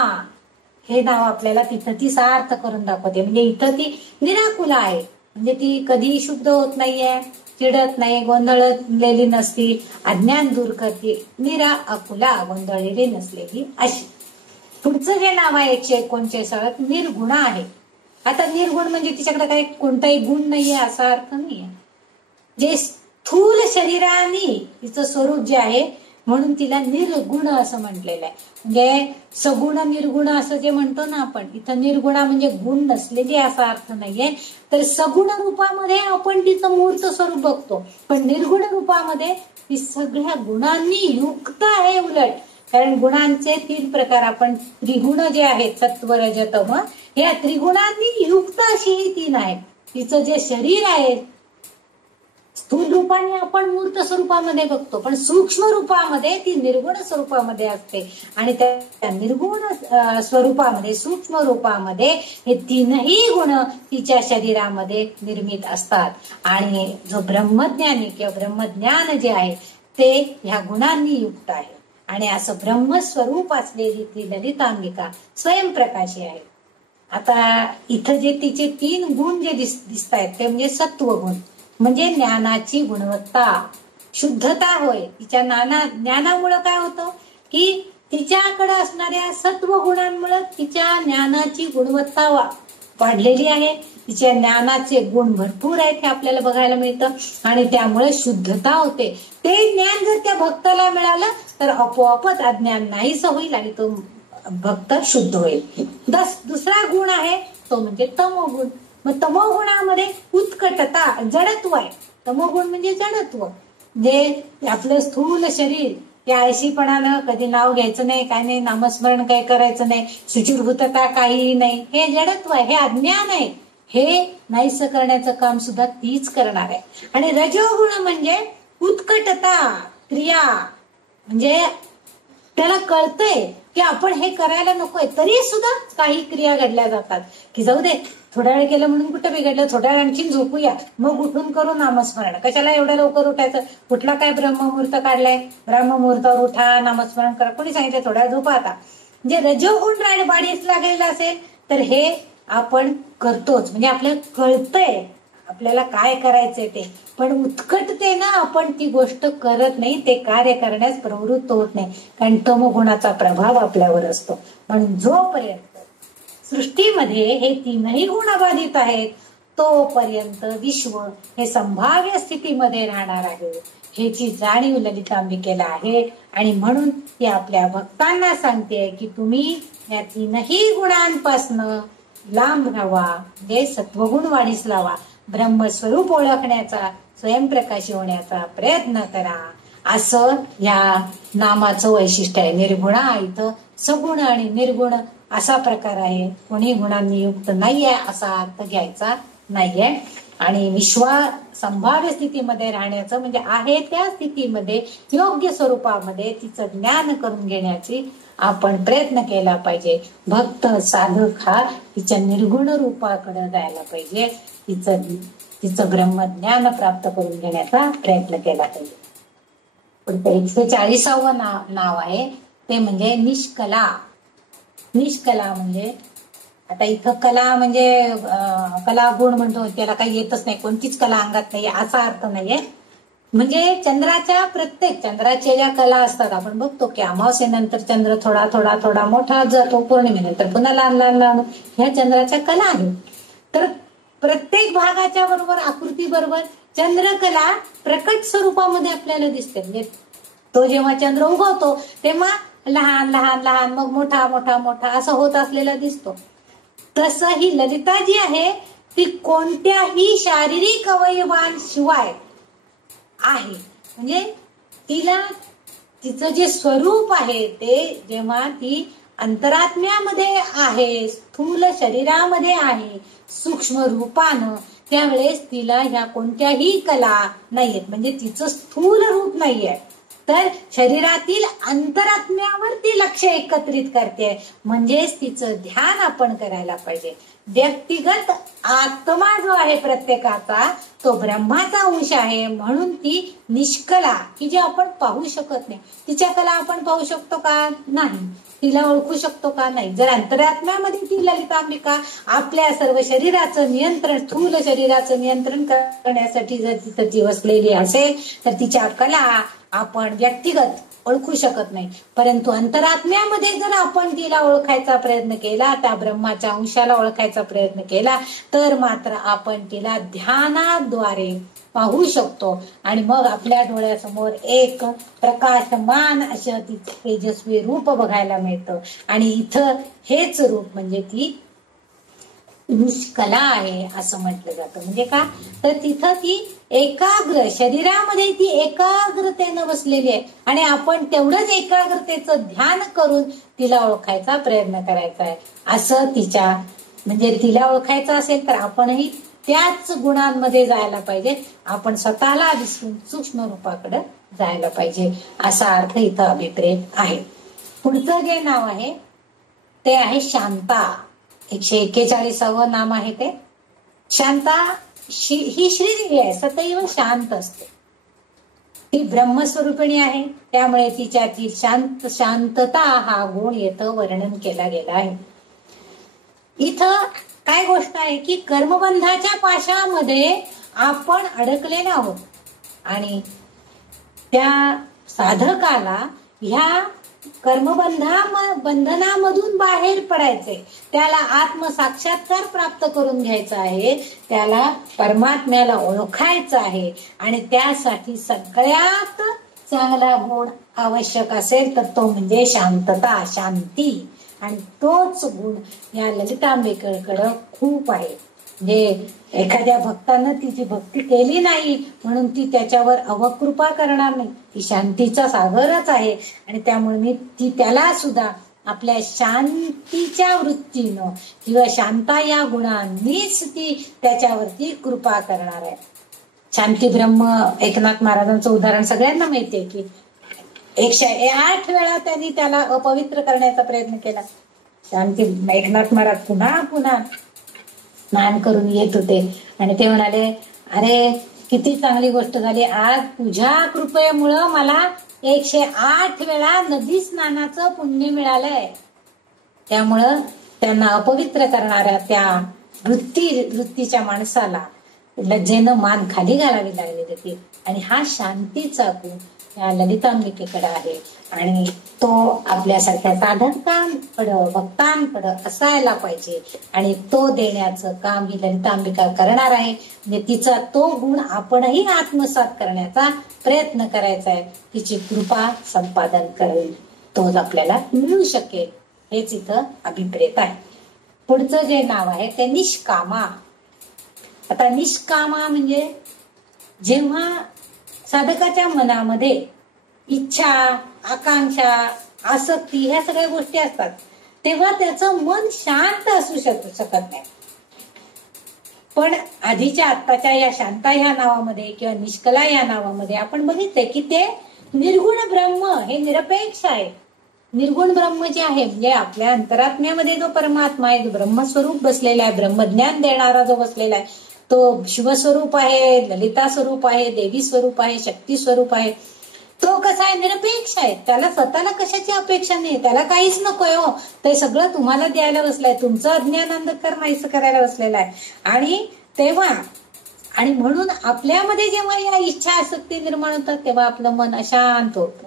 हे नाव आपल्याला तिथं ती सार्थ करून दाखवते. म्हणजे इथं ती निराकुला आहे, म्हणजे ती कधी शुद्ध होत नाहीये, चिडत नाही, गोंधळलेली नसती, अज्ञान दूर करते. निरा अकुला गोंधळलेली नसलेली अशी. पुढचं जे नाव आहे 139 निर्गुणा आहे. आता निर्गुण म्हणजे तिच्याकडे काही कोणताही गुण नाहीये असा अर्थ नाहीये. जे स्थूल शरीराने तिचं स्वरूप जे आहे म्हणून तिला निर्गुण असं म्हटलेलं आहे. म्हणजे सगुण निर्गुण असं जे म्हणतो ना आपण, इथं निर्गुणा म्हणजे गुण नसलेली असा अर्थ नाहीये. तर सगुण रूपामध्ये आपण तिचं मूर्त स्वरूप बघतो, पण निर्गुण रूपामध्ये ती सगळ्या गुणांनी युक्त आहे. उलट कारण गुणांचे 3 प्रकार आपण त्रिगुण जे आहेत सत्व रज तम, या त्रिगुणांनी युक्त अशी ही 3 आहेत. तिचं जे शरीर आहे स्थूल रूपाने आपण मूर्त स्वरूपामध्ये बघतो, पण सूक्ष्म रूपामध्ये ती निर्गुण स्वरूपामध्ये असते. आणि त्या निर्गुण स्वरूपामध्ये सूक्ष्म रूपामध्ये हे 3ही गुण तिच्या शरीरामध्ये निर्मित असतात. आणि जो ब्रह्मज्ञानी किंवा ब्रह्मज्ञान जे आहे ते ह्या गुणांनी युक्त आहे. आणि असं ब्रह्मस्वरूप असलेली ती ललितांबिका स्वयंप्रकाशी आहे. आता इथं जे तिचे 3 गुण जे दिसत आहेत ते म्हणजे सत्वगुण म्हणजे ज्ञानाची गुणवत्ता, शुद्धता होय. तिच्या ज्ञानामुळे काय होतं की तिच्याकडे असणाऱ्या सत्व गुणांमुळे तिच्या ज्ञानाची गुणवत्ता वाढलेली आहे. तिच्या ज्ञानाचे गुण भरपूर आहेत हे आपल्याला बघायला मिळतं आणि त्यामुळे शुद्धता होते. ते ज्ञान जर त्या भक्ताला मिळालं तर आपोआपच अज्ञान नाहीस होईल आणि तो भक्त शुद्ध होईल. दुसरा गुण आहे तो म्हणजे तमोगुण. मग तमोगुणामध्ये उत्कटता, जडत्व आहे. तमोगुण म्हणजे जडत्व, जे आपलं स्थूल शरीर या आळशीपणानं कधी नाव घ्यायचं नाही, काय नाही, नामस्मरण काय करायचं नाही, शुचिर्भूतता काही नाही, हे जडत्व आहे, हे अज्ञान आहे. हे नाहीस करण्याचं काम सुद्धा तीच करणार आहे. आणि रजोगुण म्हणजे उत्कटता, क्रिया, म्हणजे त्याला कळतंय की आपण हे करायला नकोय, तरी सुद्धा काही क्रिया घडल्या जातात की जाऊ दे, थोड्या वेळ केलं म्हणून कुठं बिघडलं, थोड्या वेळ आणखीन झोपूया, मग उठून करू नामस्मरण. कशाला एवढ्या लवकर उठायचं, कुठला काय ब्रह्ममुहूर्त काढलाय, ब्रह्ममुहूर्तावर उठा, नामस्मरण करा, कोणी सांगितलं थोड्या झोपा आता. म्हणजे रजोगुण बाडीस लागलेला असेल तर हे आपण करतोच, म्हणजे आपल्याला कळतंय आपल्याला काय करायचंय ते, पण उत्कटतेनं आपण ती गोष्ट करत नाही, ते कार्य करण्यास प्रवृत्त होत नाही, कारण तमोगुणाचा प्रभाव आपल्यावर असतो. म्हणून जोपर्यंत सृष्टीमध्ये हे तीनही गुण अबाधित आहेत तोपर्यंत विश्व हे संभाव्य स्थितीमध्ये राहणार आहे, ह्याची जाणीव ललितांबिकेला आहे. आणि म्हणून ती आपल्या भक्तांना सांगते की तुम्ही या तीनही गुणांपासनं लांब राहावा, म्हणजे सत्वगुण वाढीस लावा, ब्रह्मस्वरूप ओळखण्याचा, स्वयंप्रकाशी होण्याचा प्रयत्न करा. असं या नामाचं वैशिष्ट्य आहे. निर्गुणा इथं सगुण आणि निर्गुण असा प्रकार आहे. कोणी गुणांनी युक्त नाहीये असा अर्थ घ्यायचा नाहीये. आणि विश्वा संभाव्य स्थितीमध्ये राहण्याचं म्हणजे आहे त्या स्थितीमध्ये योग्य स्वरूपामध्ये तिचं ज्ञान करून घेण्याची आपण प्रयत्न केला पाहिजे. भक्त साधक हा तिच्या निर्गुण रूपाकडे जायला पाहिजे, तिचं ब्रह्मज्ञान प्राप्त करून घेण्याचा प्रयत्न केला पाहिजे. पुढे 140वे नाव आहे ते म्हणजे निष्कला. निष्कला म्हणजे आता इथं कला म्हणजे कला गुण म्हणतो, त्याला काही येतच नाही, कोणतीच कला अंगात नाही असा अर्थ नाहीये. म्हणजे चंद्राच्या ज्या कला असतात, आपण बघतो की अमावस्येनंतर चंद्र थोडा थोडा थोडा मोठा जातो, पौर्णिमेनंतर पुन्हा लहान लहान लहान, ह्या चंद्राच्या कला आहेत. तर प्रत्येक भागाच्या बरोबर आकृती बरोबर चंद्रकला प्रकट स्वरूपामध्ये आपल्याला दिसते. म्हणजे तो जेव्हा चंद्र उगवतो तेव्हा लहान लहान लहान, मग मोठा मोठा मोठा असं होत असलेला दिसतो. तसं ही ललिता जी आहे ती कोणत्याही शारीरिक अवयवांशिवाय आहे. म्हणजे तिला तिचं जे स्वरूप आहे ते जेव्हा ती अंतरात्म्यामध्ये आहे, स्थूल शरीरामध्ये आहे, सूक्ष्म रूपानं, त्यावेळेस तिला ह्या कोणत्याही कला नाहीयेत. म्हणजे तिचं स्थूल रूप नाहीये, तर शरीरातील अंतरात्म्यावर ती लक्ष एकत्रित करते. म्हणजेच तिचं ध्यान आपण करायला पाहिजे. व्यक्तिगत आत्मा जो आहे प्रत्येकाचा तो ब्रह्माचा अंश आहे, म्हणून ती निष्कला की जे आपण पाहू शकत नाही. तिच्या कला आपण पाहू शकतो का? नाही. तिला ओळखू शकतो का? नाही. जर अंतरात्म्यामध्ये ती ललितांबिका आपल्या सर्व शरीराचं नियंत्रण, स्थूल शरीराचं नियंत्रण करण्यासाठी जर तिथं ती वसलेली असेल तर तिच्या कला आपण व्यक्तिगत ओळखू शकत नाही. परंतु अंतरात्म्यामध्ये जर आपण तिला ओळखायचा प्रयत्न केला, त्या ब्रह्माच्या अंशाला ओळखायचा प्रयत्न केला, तर मात्र आपण तिला ध्यानाद्वारे पाहू शकतो. आणि मग आपल्या डोळ्यासमोर एक प्रकाशमान असं तिचं तेजस्वी रूप बघायला मिळतं. आणि इथं हेच रूप म्हणजे ती निष्कला आहे असं म्हटलं जातं. म्हणजे का? तर तिथं ती एकाग्र, शरीरामध्ये ती एकाग्रतेनं बसलेली आहे आणि आपण तेवढंच एकाग्रतेचं ध्यान करून तिला ओळखायचा प्रयत्न करायचा आहे. असं तिच्या म्हणजे तिला ओळखायचं असेल तर आपणही त्याच गुणांमध्ये जायला पाहिजे. आपण स्वतःला विसरून सूक्ष्म रूपाकडे जायला पाहिजे असा अर्थ इथं अभिप्रेत आहे. पुढचं जे नाव आहे ते आहे शांता. 141वे नाम आहे ते शांता. ही श्रीदेवी आहे, सदैव शांत असते. ती ब्रह्मस्वरूपिणी आहे, त्यामुळे तिच्यातील शांतता हा गुण येतं वर्णन केला गेला आहे. इथं काय गोष्ट आहे की कर्मबंधाच्या पाशामध्ये आपण अडकलेले आहोत आणि त्या साधकाला ह्या बंधनामधून बाहेर पडायचंय, त्याला आत्मसाक्षात्कार प्राप्त करून घ्यायचा आहे, त्याला परमात्म्याला ओळखायचं आहे. आणि त्यासाठी सगळ्यात चांगला गुण आवश्यक असेल तर तो म्हणजे शांतता, शांती. आणि तोच गुण या ललितांबिकेकडं खूप आहे. म्हणजे एखाद्या भक्तानं तिची भक्ती केली नाही म्हणून ती त्याच्यावर अवकृपा करणार नाही. ती शांतीचा सागरच आहे आणि त्यामुळे मी ती त्याला सुद्धा आपल्या शांतीच्या वृत्तीनं किंवा शांता या गुणांनीच ती त्याच्यावरती कृपा करणार आहे. शांती ब्रह्म एकनाथ महाराजांचं उदाहरण सगळ्यांना माहितीये की 108 वेळा त्यांनी त्याला अपवित्र करण्याचा प्रयत्न केला. शांती एकनाथ महाराज पुन्हा पुन्हा स्नान करून येत होते आणि ते म्हणाले, अरे किती चांगली गोष्ट झाली, आज तुझ्या कृपेमुळं मला 108 वेळा नदी स्नानाचं पुण्य मिळालंय. त्यामुळं त्यांना अपवित्र करणाऱ्या त्या वृत्तीच्या माणसाला लज्जेनं मान खाली घालावी लागली होती. आणि हा शांतीचा गुण या ललितांबिकेकडे आहे आणि तो आपल्यासारख्या साधकांकडं भक्तांकडं असायला पाहिजे आणि तो देण्याचं काम ही ललितांबिका करणार आहे. म्हणजे तिचा तो गुण आपणही आत्मसात करण्याचा प्रयत्न करायचा आहे. तिची कृपा संपादन करेल तोच आपल्याला मिळू शकेल हेच इथं अभिप्रेत आहे. पुढचं जे नाव आहे ते निष्कामा. आता निष्कामा म्हणजे जेव्हा साधकाच्या मनामध्ये इच्छा, आकांक्षा, आसक्ती ह्या सगळ्या गोष्टी असतात तेव्हा त्याचं मन शांत असू शकत नाही. पण आधीच्या आत्ताच्या या शांता ह्या नावामध्ये किंवा निष्कला या नावामध्ये आपण बघितलंय की ते निर्गुण ब्रह्म हे निरपेक्ष आहे. निर्गुण ब्रह्म जे आहे म्हणजे आपल्या अंतरात्म्यामध्ये जो परमात्मा आहे, जो ब्रह्मस्वरूप बसलेला आहे, ब्रह्मज्ञान देणारा जो बसलेला आहे तो शिवस्वरूप आहे, ललिता स्वरूप आहे, देवी स्वरूप आहे, शक्ती स्वरूप आहे. तो कसा आहे, निरपेक्ष आहे. त्याला स्वतःला कशाची अपेक्षा नाही, त्याला काहीच नकोय. हो, ते सगळं तुम्हाला द्यायला बसलाय, तुमचं अज्ञान अंधकार नाहीच करायला बसलेला आहे. आणि तेव्हा आणि म्हणून आपल्यामध्ये जेव्हा या इच्छा आसक्ती निर्माण होतात तेव्हा आपलं मन अशांत होतं.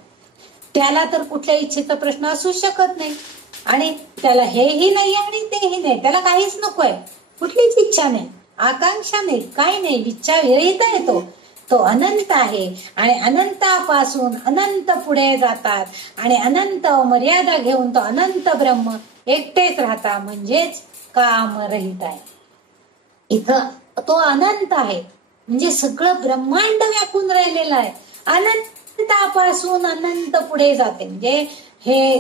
त्याला तर कुठल्या इच्छेचा प्रश्न असू शकत नाही आणि त्याला हेही नाही आणि तेही नाही, त्याला काहीच नकोय, कुठलीच इच्छा नाही, आकांक्षा नाही, काही नाही, इच्छा विरहित आहे. तो अनंत आहे आणि अनंतापासून अनंत पुढे जातात आणि अनंत मर्यादा घेऊन तो अनंत ब्रह्म एकटेच राहता म्हणजेच कामरहित आहे. इथं तो अनंत आहे म्हणजे सगळं ब्रह्मांड व्यापून राहिलेलं आहे. अनंतापासून अनंत पुढे जाते म्हणजे हे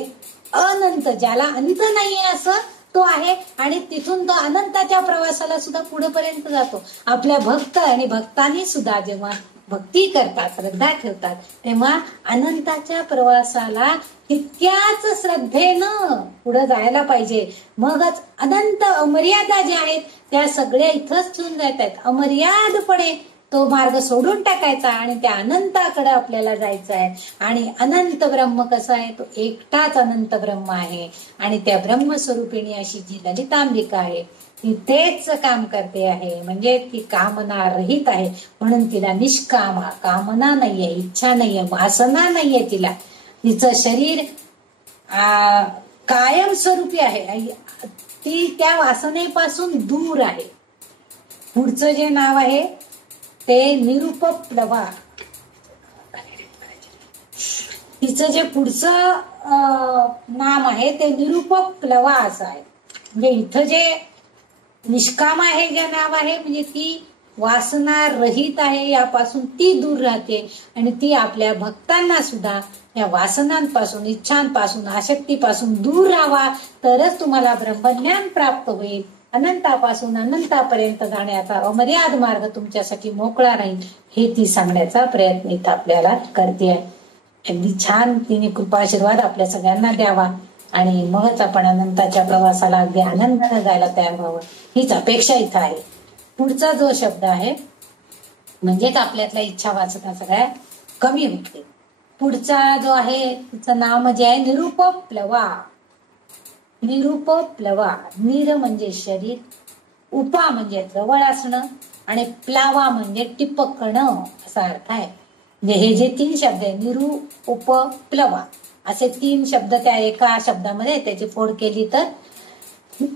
अनंत, ज्याला अंत नाहीये असं तो आहे आणि तिथून तो अनंताच्या प्रवासाला सुद्धा पुढेपर्यंत जातो. आपल्या भक्त आणि भक्तांनी सुद्धा जेव्हा भक्ती करतात, श्रद्धा ठेवतात तेव्हा अनंताच्या प्रवासाला तितक्याच श्रद्धेनं पुढे जायला पाहिजे. मगच अनंत अमर्यादा ज्या आहेत त्या सगळ्या इथंच ठेवून जात आहेत. अमर्यादपणे तो मार्ग सोडून टाकायचा आणि त्या अनंताकडे आपल्याला जायचं आहे. आणि अनंत ब्रह्म कसा आहे, तो एकटाच अनंत ब्रह्म आहे आणि त्या ब्रह्मस्वरूपिणी अशी जी ललितांबिका आहे ती तेच काम करते आहे. म्हणजे ती कामना रहित आहे म्हणून तिला निष्कामा, कामना नाहीये, इच्छा नाहीये, वासना नाहीये. तिचं शरीर कायमस्वरूपी आहे, ती त्या वासनेपासून दूर आहे. पुढचं जे नाव आहे ते निरुपप्लवा. तिचं जे पुढचं नाम आहे ते निरुपप्लवा असं आहे. म्हणजे इथं जे निष्काम आहे जे नाव आहे म्हणजे ती वासना रहित आहे, यापासून ती दूर राहते आणि ती आपल्या भक्तांना सुद्धा या वासनांपासून, इच्छांपासून, आसक्तीपासून दूर राहावा तरच तुम्हाला ब्रह्मज्ञान प्राप्त होईल. अनंतापासून अनंतापर्यंत जाण्याचा अमर्याद मार्ग तुमच्यासाठी मोकळा राहील हे ती सांगण्याचा प्रयत्न इथं आपल्याला करते. अगदी छान तिने कृपाशीर्वाद आपल्या सगळ्यांना द्यावा आणि मगच आपण अनंताच्या प्रवासाला अगदी आनंदाने जायला तयार व्हावं हीच अपेक्षा इथं आहे. पुढचा जो शब्द आहे म्हणजेच आपल्यातल्या इच्छा वासना सगळ्या कमी होते. पुढचा जो आहे तिचं नाव म्हणजे आहे निरुपप्लवा. निरुपप्लवा, निर म्हणजे शरीर, उपा म्हणजे जवळ असणं आणि प्लावा म्हणजे टिपकणं असा अर्थ आहे. म्हणजे हे जे 3 शब्द आहे निरु उप प्लवा असे 3 शब्द त्या एका शब्दामध्ये त्याची फोड केली तर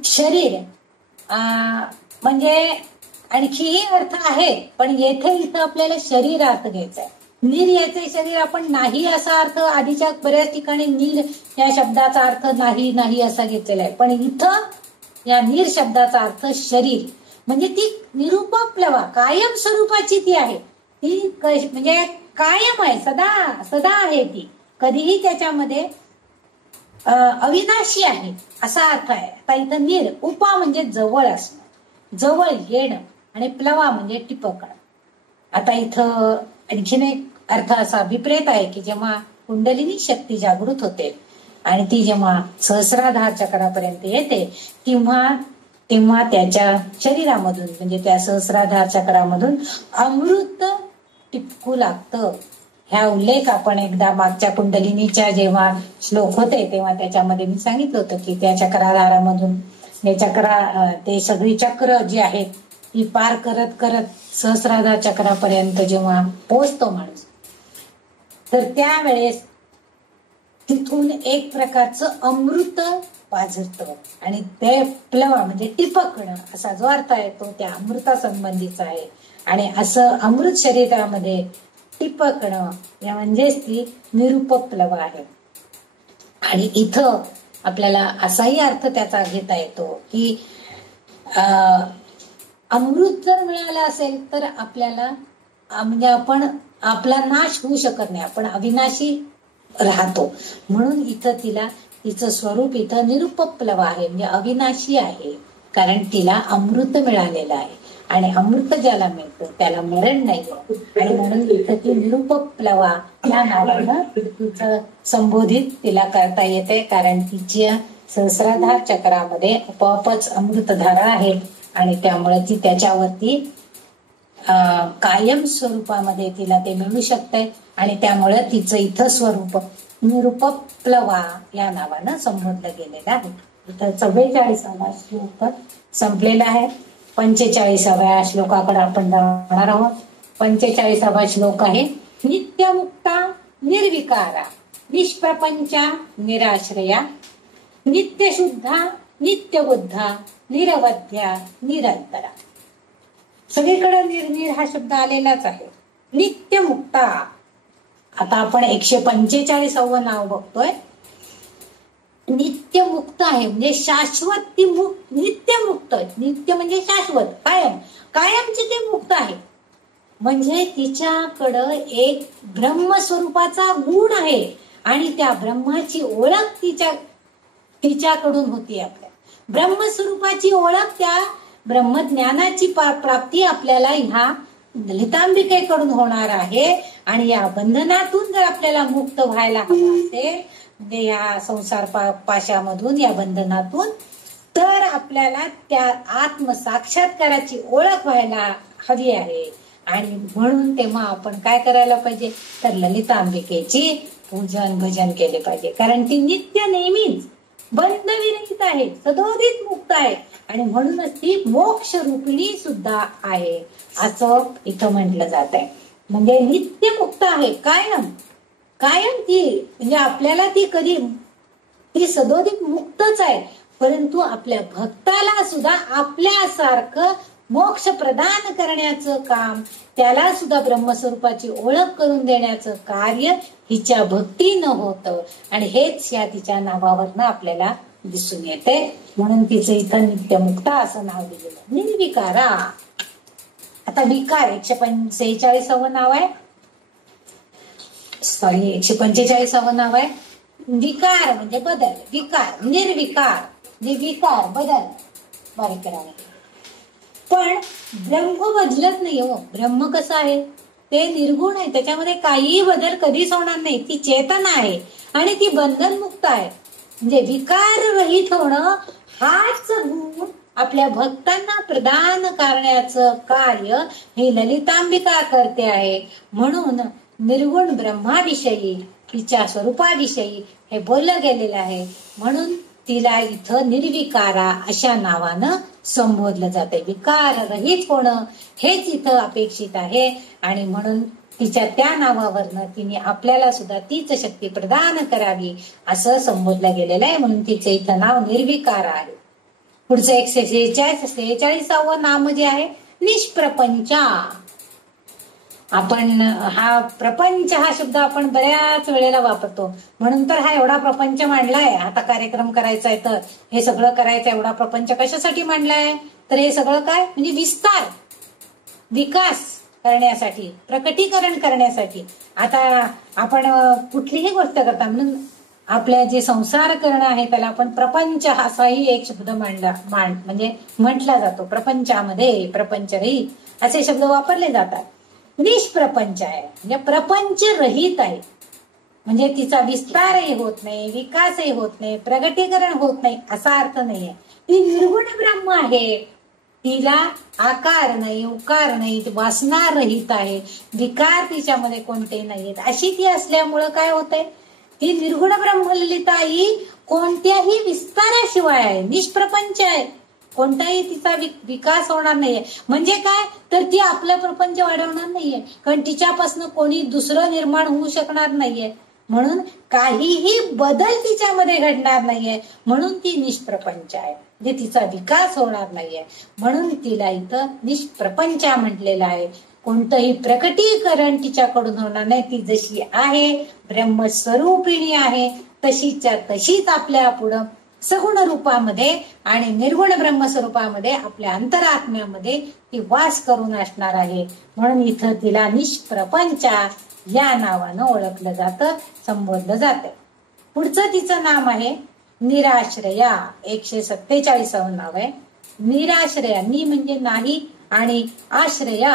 शरीर म्हणजे आणखीही अर्थ आहे पण येथे इथं आपल्याला शरीर अर्थ घ्यायचा आहे. नीर याचे शरीर आपण नाही असा अर्थ आधीच्या बऱ्याच ठिकाणी नीर या शब्दाचा अर्थ नाही नाही असा घेतलेला आहे, पण इथं या नीर शब्दाचा अर्थ शरीर म्हणजे ती निरुपप्लवा कायम स्वरूपाची ती आहे, ती म्हणजे कायम आहे, सदा सदा आहे, ती कधीही त्याच्यामध्ये अविनाशी आहे असा अर्थ आहे. आता इथं नीर उपा म्हणजे जवळ असणं, जवळ येणं, आणि प्लवा म्हणजे टिपकणं. आता इथं आणखीन एक अर्थ असा विपरीत आहे की जेव्हा कुंडलिनी शक्ती जागृत होते आणि ती जेव्हा सहस्राधार चक्रापर्यंत येते तेव्हा त्याच्या शरीरामधून म्हणजे त्या सहस्राधार चक्रामधून अमृत टिपकू लागतं. ह्या उल्लेख आपण एकदा मागच्या कुंडलिनीच्या जेव्हा श्लोक होते तेव्हा त्याच्यामध्ये मी सांगितलं होतं की त्या चक्राधारामधून ते सगळी चक्र जी आहेत ती पार करत करत सहस्राधार चक्रापर्यंत जेव्हा पोहोचतो माणूस, तर त्यावेळेस तिथून एक प्रकारचं अमृत पाझरतं आणि ते प्लवा म्हणजे टिपकणं असा जो अर्थ आहे तो त्या अमृता संबंधीचा आहे. आणि असं अमृत शरीरामध्ये टिपकणं म्हणजेच ती निरुपप्लव आहे. आणि इथं आपल्याला असाही अर्थ त्याचा घेता येतो की अमृत जर मिळालं असेल तर आपल्याला म्हणजे आपला नाश होऊ शकत नाही, आपण अविनाशी राहतो. म्हणून इथं तिचं स्वरूप इथं निरुपप्लव आहे म्हणजे अविनाशी आहे, कारण तिला अमृत मिळालेलं आहे आणि अमृत ज्याला मिळतं त्याला मरण नाही. आणि म्हणून इथं ती निरुपप्लवा या नावानं तिचं संबोधित तिला करता येते, कारण तिच्या सहस्राधार चक्रामध्ये आपोआपच अमृतधारा आहे आणि त्यामुळे ती त्याच्यावरती कायम स्वरूपामध्ये तिला ते मिळू शकते. आणि त्यामुळे तिचं इथं स्वरूप निरुपप्लवा या नावानं संबोधलं गेलेलं आहे. इथं 44वा श्लोक संपलेला आहे. 45व्या श्लोकाकडे आपण जाणार आहोत. 45वा श्लोक आहे नित्यमुक्ता निर्विकारा निष्प्रपंचा निराश्रया नित्यशुद्धा नित्यबुद्धा निरवध्या निरंतरा. सगळीकडे निर्निर हा शब्द आलेलाच आहे. नित्यमुक्ता. आता आपण 145वं नाव बघतोय. नित्यमुक्त आहे म्हणजे शाश्वत ती नित्यमुक्त. नित्य म्हणजे शाश्वत, कायमची ती मुक्त आहे. म्हणजे तिच्याकडं एक ब्रह्मस्वरूपाचा गुण आहे आणि त्या ब्रह्माची ओळख तिच्याकडून होती. आपल्या ब्रह्मस्वरूपाची ओळख, त्या ब्रह्मज्ञानाची प्राप्ती आपल्याला ह्या ललितांबिकेकडून होणार आहे. आणि या बंधनातून जर आपल्याला मुक्त व्हायला हवं असेल, म्हणजे या संसार पाशामधून, या बंधनातून, तर आपल्याला त्या आत्मसाक्षात्काराची ओळख व्हायला हवी आहे. आणि म्हणून तेव्हा आपण काय करायला पाहिजे, तर ललितांबिकेची पूजन भजन केले पाहिजे. कारण ती नित्य नेहमीच बंधविरहित आहे, सदोदित मुक्त आहे आणि म्हणूनच ती मोक्ष रूपिणी सुद्धा आहे असं इथं म्हटलं जात आहे. म्हणजे नित्य मुक्त आहे, कायम ती, म्हणजे आपल्याला ती सदोदित मुक्तच आहे. परंतु आपल्या भक्ताला सुद्धा आपल्यासारखं मोक्ष प्रदान करण्याचं काम, त्याला सुद्धा ब्रह्मस्वरूपाची ओळख करून देण्याचं कार्य हिच्या भक्तीनं होतं. आणि हेच या तिच्या नावावरनं आपल्याला दिसून येते. म्हणून तिचं इथं नित्यमुक्ता असं नाव दिलेलं. निर्विकारा. आता विकार 146वं नाव आहे, 145वं नाव आहे. विकार म्हणजे बदल, विकार, निर्विकार म्हणजे विकार बदल, बारीक करावे. पण ब्रह्म बदलत नाही हो. ब्रह्म कसं आहे, ते निर्गुण आहे, त्याच्यामध्ये काहीही बदल कधीच होणार नाही. ती चेतना आहे आणि ती बंधनमुक्त आहे. म्हणजे विकार रहित होणं हाच गुण आपल्या भक्तांना प्रदान करण्याचं कार्य ही ललितांबिका करते आहे. म्हणून निर्गुण ब्रह्माविषयी, तिच्या स्वरूपाविषयी हे बोललं गेलेलं आहे. म्हणून तिला इथं निर्विकारा अशा नावानं संबोधलं जाते. विकार रहित होणं हेच इथं अपेक्षित आहे. आणि म्हणून तिच्या त्या नावावरनं तिने आपल्याला सुद्धा तीच शक्ती प्रदान करावी असं संबोधलं गेलेलं आहे. म्हणून तिचं इथं नाव निर्विकार आहे. पुढचं 146वं नाम जे आहे निष्प्रपंचा. आपण हा प्रपंच हा शब्द आपण बऱ्याच वेळेला वापरतो, म्हणून तर हा एवढा प्रपंच मांडलाय. आता कार्यक्रम करायचा आहे तर हे सगळं करायचं, एवढा प्रपंच कशासाठी मांडलाय? तर हे सगळं काय म्हणजे विस्तार, विकास करण्यासाठी, प्रकटीकरण करण्यासाठी. आता आपण कुठलीही गोष्ट करता म्हणून आपल्या जे संसार करणं आहे त्याला आपण प्रपंच असाही एक शब्द म्हणजे म्हटला जातो. प्रपंचामध्ये, प्रपंच रहित असे शब्द वापरले जातात. निष्प्रपंच आहे म्हणजे प्रपंच रहित आहे, म्हणजे तिचा विस्तारही होत नाही, विकासही होत नाही, प्रगटीकरण होत नाही असा अर्थ नाहीये. ती निर्गुण ब्रह्म आहे, तिला आकार नाही, उकार नाही, वासना रहित आहे, विकार तिच्यामध्ये कोणते नाहीत, अशी ती असल्यामुळं काय होतंय, ती निर्गुण ब्रह्मललिताई कोणत्याही विस्ताराशिवाय आहे, निष्प्रपंच आहे. कोणताही तिचा विकास होणार नाहीये. म्हणजे काय, तर ती आपला प्रपंच वाढवणार नाहीये, कारण तिच्यापासून कोणी दुसरं निर्माण होऊ शकणार नाहीये, म्हणून काहीही बदल तिच्यामध्ये घडणार नाहीये, म्हणून ती निष्प्रपंच आहे. म्हणजे तिचा विकास होणार नाहीये, म्हणून तिला इथं निष्प्रपंच म्हटलेलं आहे. कोणतंही प्रकटीकरण तिच्याकडून होणार नाही. ती जशी आहे ब्रह्मस्वरूपिणी आहे, तशीच्या तशीच आपल्या पुढं सगुण रूपामध्ये आणि निर्गुण ब्रह्मस्वरूपामध्ये आपल्या अंतरात्म्यामध्ये ती वास करून असणार आहे. म्हणून इथं तिला निष्प्रपंचा या नावानं ओळखलं जातं, संबोधलं जातं. पुढचं तिचं नाम आहे निराश्रया. 147व नाव आहे निराश्रया. नि म्हणजे नाही आणि आश्रया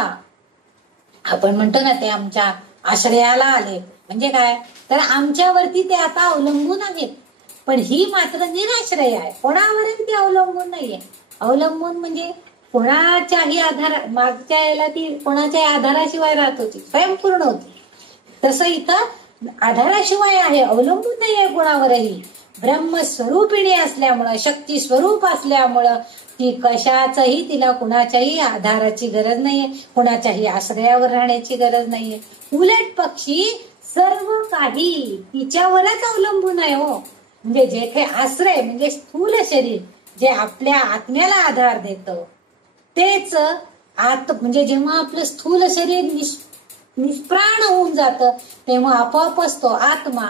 आपण म्हणतो ना, ते आमच्या आश्रयाला आले म्हणजे काय, तर आमच्यावरती ते आता अवलंबून आहेत. पण ही मात्र निराश्रय आहे, कोणावरही ती अवलंबून नाहीये. अवलंबून म्हणजे कोणाच्याही आधार, मागच्या याला ती कोणाच्याही आधाराशिवाय राहत होती, स्वयंपूर्ण होती. तसं इथं आधाराशिवाय आहे, अवलंबून नाही आहे कोणावरही. ब्रह्मस्वरूपिणी असल्यामुळं, शक्ती स्वरूप असल्यामुळं ती कशाचही, तिला कुणाच्याही आधाराची गरज नाहीये, कुणाच्याही आश्रयावर राहण्याची गरज नाहीये. उलट पक्षी सर्व काही तिच्यावरच अवलंबून आहे हो. म्हणजे जेथे आश्रय म्हणजे स्थूल शरीर जे आपल्या आत्म्याला आधार देतं, तेच म्हणजे जेव्हा आपलं स्थूल शरीर निष्प्राण होऊन जातं, तेव्हा आपोआपच तो आत्मा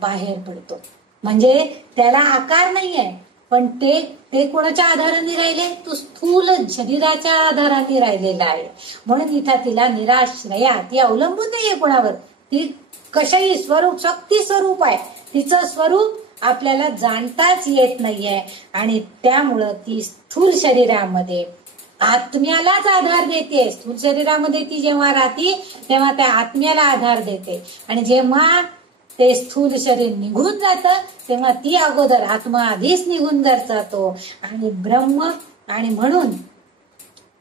बाहेर पडतो. म्हणजे त्याला आकार नाहीये, पण ते कोणाच्या आधाराने राहिले, तो स्थूल शरीराच्या आधाराने राहिलेला आहे. म्हणून इथं तिला निराश्रया, ती अवलंबून नाहीये कोणावर, ती कशाही स्वरूप, शक्ती स्वरूप आहे. तिचं स्वरूप आपल्याला जाणताच येत नाहीये आणि त्यामुळं ती स्थूल शरीरामध्ये आत्म्यालाच आधार देते. स्थूल शरीरामध्ये ती जेव्हा राहते तेव्हा त्या आत्म्याला आधार देते, आणि जेव्हा ते स्थूल शरीर निघून जातं तेव्हा ती अगोदर, आत्मा आधीच निघून जातो आणि ब्रह्म, आणि म्हणून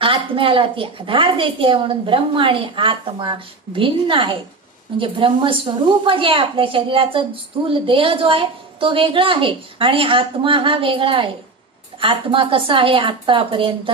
आत्म्याला ती आधार देते. म्हणून ब्रह्म आणि आत्मा भिन्न आहेत. म्हणजे ब्रह्मस्वरूप जे आपल्या शरीराचं स्थूल देह जो आहे तो वेगळा आहे आणि आत्मा हा वेगळा आहे. आत्मा कसा आहे, आतापर्यंत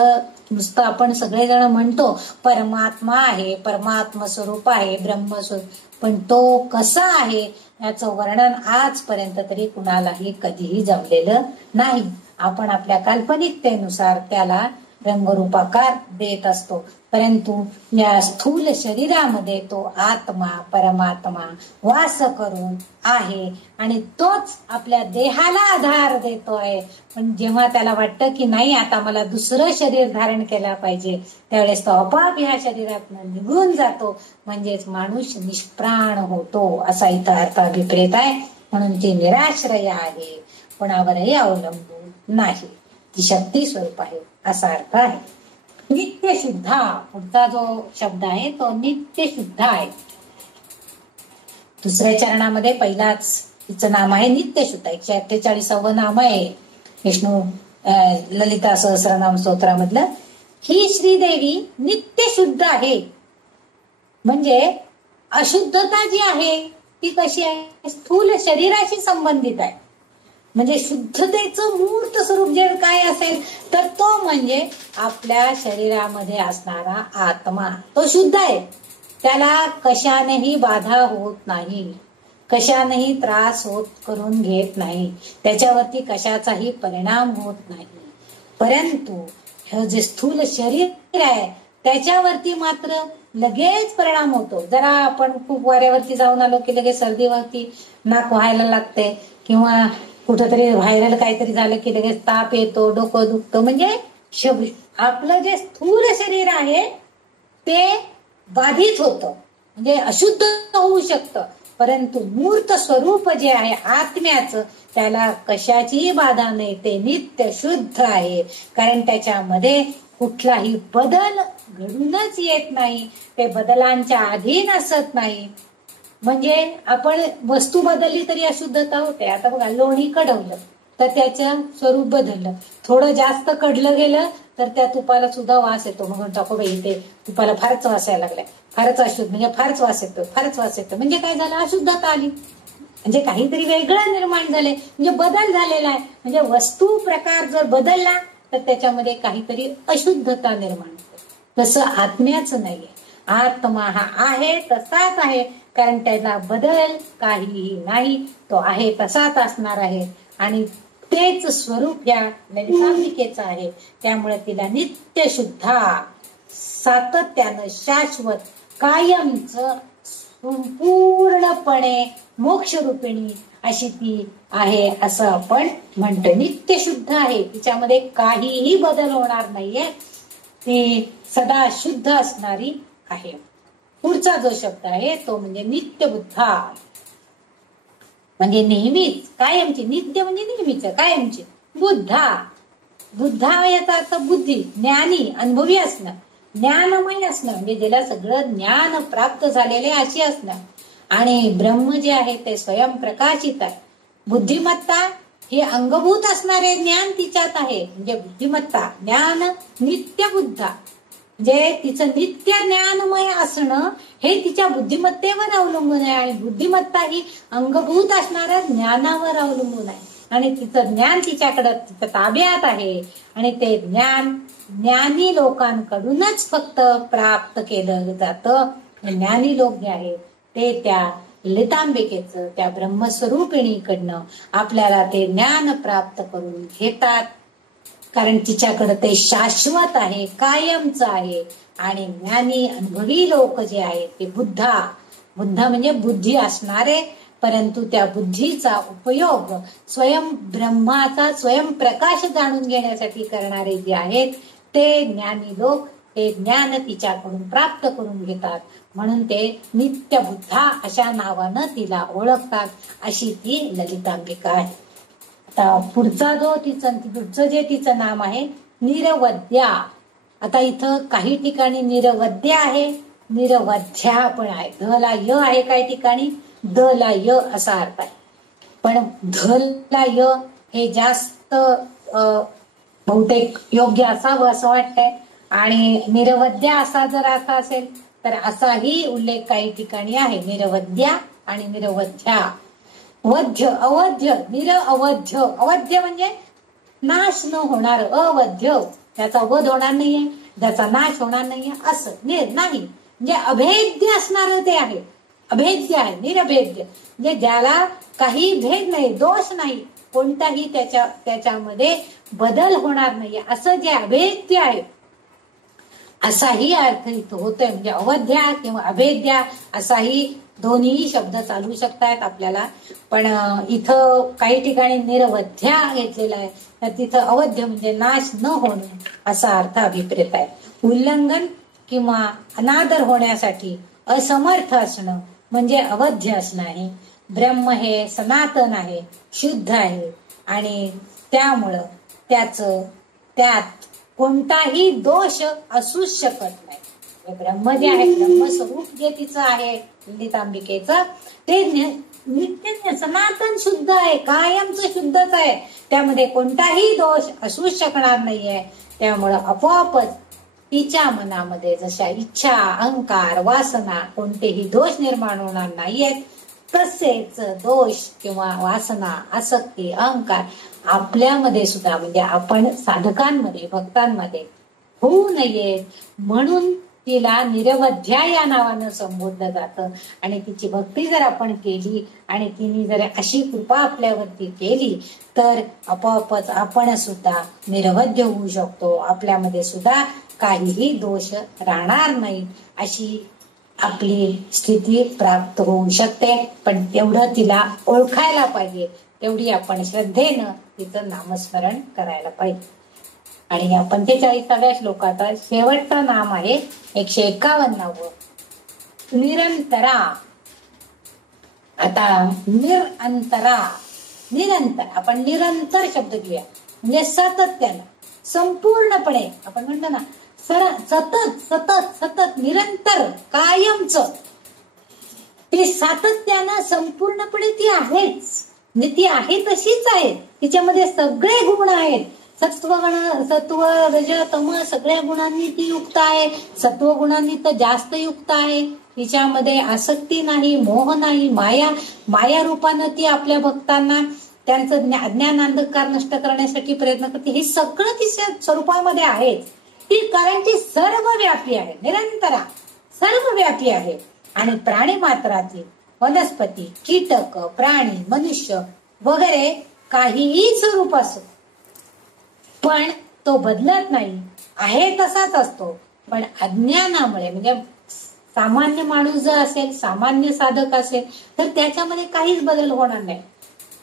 नुसतं आपण सगळेजण म्हणतो परमात्मा आहे, परमात्मा स्वरूप आहे, ब्रह्मस्वरूप, पण तो कसा आहे याचं वर्णन आजपर्यंत तरी कुणालाही कधीही जमलेलं नाही. आपण आपल्या काल्पनिकतेनुसार त्याला रंगरूपाकार देत असतो, परंतु या स्थूल शरीरामध्ये तो आत्मा, परमात्मा वास करून आहे आणि तोच आपल्या देहाला आधार देतोय. पण जेव्हा त्याला वाटतं की नाही आता मला दुसरं शरीर धारण केला पाहिजे, त्यावेळेस तो आपोआप ह्या शरीरातून निघून जातो, म्हणजेच माणूस निष्प्राण होतो असा इथं अर्थ अभिप्रेत आहे. म्हणून ती निराश्रय आहे, कोणावरही अवलंबून नाही, ती शक्ती स्वरूप आहे असा अर्थ आहे. नित्य शुद्धा, पुढचा जो शब्द आहे तो नित्य शुद्ध आहे. दुसऱ्या चरणामध्ये पहिलाच तिचं नाम आहे नित्य शुद्ध. 148व नाम आहे विष्णू ललिता सहस्रनाम स्तोत्रामधलं. ही श्रीदेवी नित्य शुद्ध आहे. म्हणजे अशुद्धता जी आहे ती कशी आहे, स्थूल शरीराशी संबंधित आहे. म्हणजे शुद्धतेचं मूर्त स्वरूप जे काय असेल तर तो म्हणजे आपल्या शरीरामध्ये असणारा आत्मा, तो शुद्ध आहे. त्याला कशानेही बाधा होत नाही, कशानेही त्रास करून घेत नाही, त्याच्यावरती कशाचाही परिणाम होत नाही. परंतु हे जे स्थूल शरीर आहे त्याच्यावरती मात्र लगेच परिणाम होतो. जरा आपण खूप वाऱ्यावरती जाऊन आलो की लगेच सर्दीवरती नाक व्हायला लागते, किंवा कुठंतरी व्हायरल काहीतरी झालं की लगेच ताप येतो, डोकं दुखतं. म्हणजे आपलं जे स्थूल शरीर आहे ते बाधित होतं, म्हणजे अशुद्ध होऊ शकतं. परंतु मूर्त स्वरूप जे आहे आत्म्याचं, त्याला कशाचीही बाधा नाही, ते नित्य शुद्ध आहे. कारण त्याच्यामध्ये कुठलाही बदल घडूनच येत नाही, ते बदलांच्या अधीन असत नाही. म्हणजे आपण वस्तू बदलली तरी अशुद्धता होते. आता बघा, लोणी कढवलं तर त्याचं स्वरूप बदललं, थोडं जास्त कढलं गेलं तर त्या तुपाला सुद्धा वास येतो. म्हणून टाकू बाई, ते तुपाला फारच वास यायला लागलाय, फारच अशुद्ध, म्हणजे फारच वास येतो, फारच वास येतो. म्हणजे काय झालं, अशुद्धता आली, म्हणजे काहीतरी वेगळं निर्माण झाले, म्हणजे बदल झालेला आहे. म्हणजे वस्तू प्रकार जर बदलला तर त्याच्यामध्ये काहीतरी अशुद्धता निर्माण होते. तसं आत्म्याचं नाहीये. आत्मा हा आहे तसाच आहे, कारण त्याला बदल काहीही नाही, तो आहे तसाच असणार आहे. आणि तेच स्वरूप या ललितांबिकेचं आहे. त्यामुळे तिला नित्य शुद्धा, सातत्यानं, शाश्वत, कायमच, संपूर्णपणे मोक्षरूपिणी अशी ती आहे, असं आपण म्हणतो. नित्य शुद्ध आहे, तिच्यामध्ये काहीही बदल होणार नाहीये, ती सदा शुद्ध असणारी आहे. पुढचा जो शब्द आहे तो म्हणजे नित्य बुद्धा, म्हणजे नेहमीच, कायमची. नित्य म्हणजे नेहमीच, कायमची. बुद्धा, बुद्धा याचा अर्थ बुद्धी, ज्ञानी, अनुभवी असणं, ज्ञानमय असणं, म्हणजे ज्याला सगळं ज्ञान प्राप्त झालेले अशी असणं. आणि ब्रह्म जे आहे ते स्वयंप्रकाशित आहे. बुद्धिमत्ता हे अंगभूत असणारे ज्ञान तिच्यात आहे, म्हणजे बुद्धिमत्ता, ज्ञान, नित्य बुद्धा, म्हणजे तिचं नित्य ज्ञानमय असणं हे तिच्या बुद्धिमत्तेवर अवलंबून आहे. आणि बुद्धिमत्ता ही अंगभूत असणाऱ्या ज्ञानावर अवलंबून आहे. आणि तिचं ज्ञान तिच्याकडं, तिच्या ताब्यात आहे. आणि ते ज्ञान ज्ञानी लोकांकडूनच फक्त प्राप्त केलं जातं. ज्ञानी लोक जे आहेत ते त्या ललितांबिकेचं, त्या ब्रह्मस्वरूपिणीकडनं आपल्याला ते ज्ञान प्राप्त करून घेतात. कारण तिच्याकडे ते शाश्वत आहे, कायमचं आहे. आणि ज्ञानी अनुभवी लोक जे आहेत ते बुद्धा, बुद्ध म्हणजे बुद्धी असणारे, परंतु त्या बुद्धीचा उपयोग स्वयं ब्रह्माचा स्वयंप्रकाश जाणून घेण्यासाठी करणारे जे आहेत ते ज्ञानी लोक ते ज्ञान तिच्याकडून प्राप्त करून घेतात. म्हणून ते नित्य बुद्धा अशा नावानं तिला ओळखतात. अशी ती ललितांबिका आहे. आता पुढचा जो पुढचं जे तिचं नाम आहे निरवद्या. आता इथं काही ठिकाणी निरवद्या आहे, निरवध्या पण आहे. ध ला य आहे काही ठिकाणी, द ला य असा अर्थ आहे. पण ध ला य हे जास्त बहुतेक योग्य असावं असं वाटतंय. आणि निरवद्या असा जर अर्थ असेल तर असाही उल्लेख काही ठिकाणी आहे, निरवद्या आणि निरवध्या. वध्य, अवध्य, निरअवध्य. अवध्य म्हणजे नाश न होणार, अवध्य त्याचा वध होणार नाहीये, त्याचा नाश होणार नाहीये, असं नाही, म्हणजे अभेद्य असणार ते आहे. अभेद्य आहे, निरभेद्य, म्हणजे ज्याला काही भेद नाही, दोष नाही, कोणताही त्याच्यामध्ये बदल होणार नाहीये, असं जे अभेद्य आहे असाही अर्थ इथं होतोय. म्हणजे अवध्या किंवा अभेद्या असाही दोन्ही शब्द चालू शकतात आपल्याला. पण इथं काही ठिकाणी निरवध्या घेतलेला आहे, तर तिथं अवध्य म्हणजे नाश न होणे असा अर्थ अभिप्रेत आहे. उल्लंघन किंवा अनादर होण्यासाठी असमर्थ असणं म्हणजे अवध्य असणं आहे. ब्रह्म हे सनातन आहे, शुद्ध आहे, आणि त्यामुळं त्यात कोणताही दोष असू शकत नाही. ब्रह्म जे आहे, ब्रह्मस्वरूप जे तिचं आहे ललितांबिकेचं, ते नित्य सनातन शुद्ध आहे, कायमचं शुद्धच आहे. त्यामध्ये कोणताही दोष असू शकणार नाहीये. त्यामुळं आपोआपच तिच्या मनामध्ये जशा इच्छा, अहंकार, वासना, कोणतेही दोष निर्माण होणार नाहीयेत, तसेच दोष किंवा वासना, आसक्ती, अहंकार आपल्यामध्ये सुद्धा, म्हणजे आपण साधकांमध्ये, भक्तांमध्ये होऊ नये म्हणून तिला निरवध्या या नावानं संबोधलं जातं. आणि तिची भक्ती जर आपण केली आणि तिने जर अशी कृपा आपल्यावरती केली तर आपोआपच आपण सुद्धा निरवध्य होऊ शकतो. आपल्यामध्ये सुद्धा काहीही दोष राहणार नाही अशी आपली स्थिती प्राप्त होऊ शकते. पण तेवढं तिला ओळखायला पाहिजे, तेवढी आपण श्रद्धेनं तिचं नामस्मरण करायला पाहिजे. आणि या 45व्या श्लोकाचा शेवटचं नाम आहे 151. निरंतरा. आता निरंतरा, निरंतर आपण निरंतर शब्द घेऊया, म्हणजे सातत्यानं, संपूर्णपणे. आपण म्हणतो ना सतत सतत सतत, निरंतर, कायमच. ती सातत्यानं संपूर्णपणे ती आहेच, ती आहे तशीच आहे. तिच्यामध्ये सगळे गुण आहेत. सत्व रज तम सगळ्या गुणांनी ती युक्त आहे. सत्व गुणांनी तर जास्त युक्त आहे. तिच्यामध्ये आसक्ती नाही, मोह नाही, माया रूपानं ती आपल्या भक्तांना त्यांचं ज्ञान अंधकार नष्ट करण्यासाठी प्रयत्न करते. हे सगळं तिच्या स्वरूपामध्ये आहे. ती कारण ती सर्वव्यापी आहे, निरंतरा सर्वव्यापी आहे. आणि प्राणी मात्रातील वनस्पती, कीटक, प्राणी, मनुष्य वगैरे काहीही स्वरूप असो, पण तो बदलत नाही, आहे तसाच असतो. पण अज्ञानामुळे, म्हणजे सामान्य माणूस जर असेल, सामान्य साधक असेल, तर त्याच्यामध्ये काहीच बदल होणार नाही.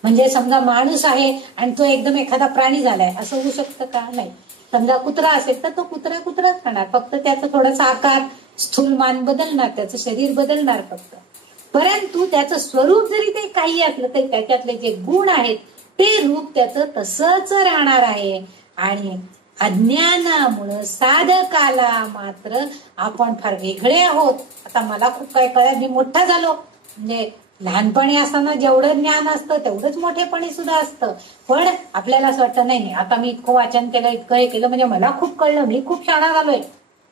म्हणजे समजा माणूस आहे आणि तो एकदम एखादा प्राणी झालाय असं होऊ शकतं का? नाही. समजा कुत्रा असेल तर तो कुत्राच राहणार, फक्त त्याचा थोडासा आकार, स्थूलमान बदलणार, त्याचं शरीर बदलणार फक्त. परंतु त्याचं स्वरूप जरी ते काही असलं तरी त्याच्यातले जे गुण आहेत ते रूप त्याचं तसंच राहणार आहे. आणि अज्ञानामुळं साधकाला मात्र आपण फार वेगळे आहोत. आता मला खूप काय कळलं, मी मोठा झालो, म्हणजे लहानपणी असताना जेवढं ज्ञान असतं तेवढंच मोठेपणी सुद्धा असतं. पण आपल्याला असं वाटतं नाही, आता मी इतकं वाचन केलं, इतकं हे केलं, म्हणजे मला खूप कळलं, मी खूप शहाणा झालोय.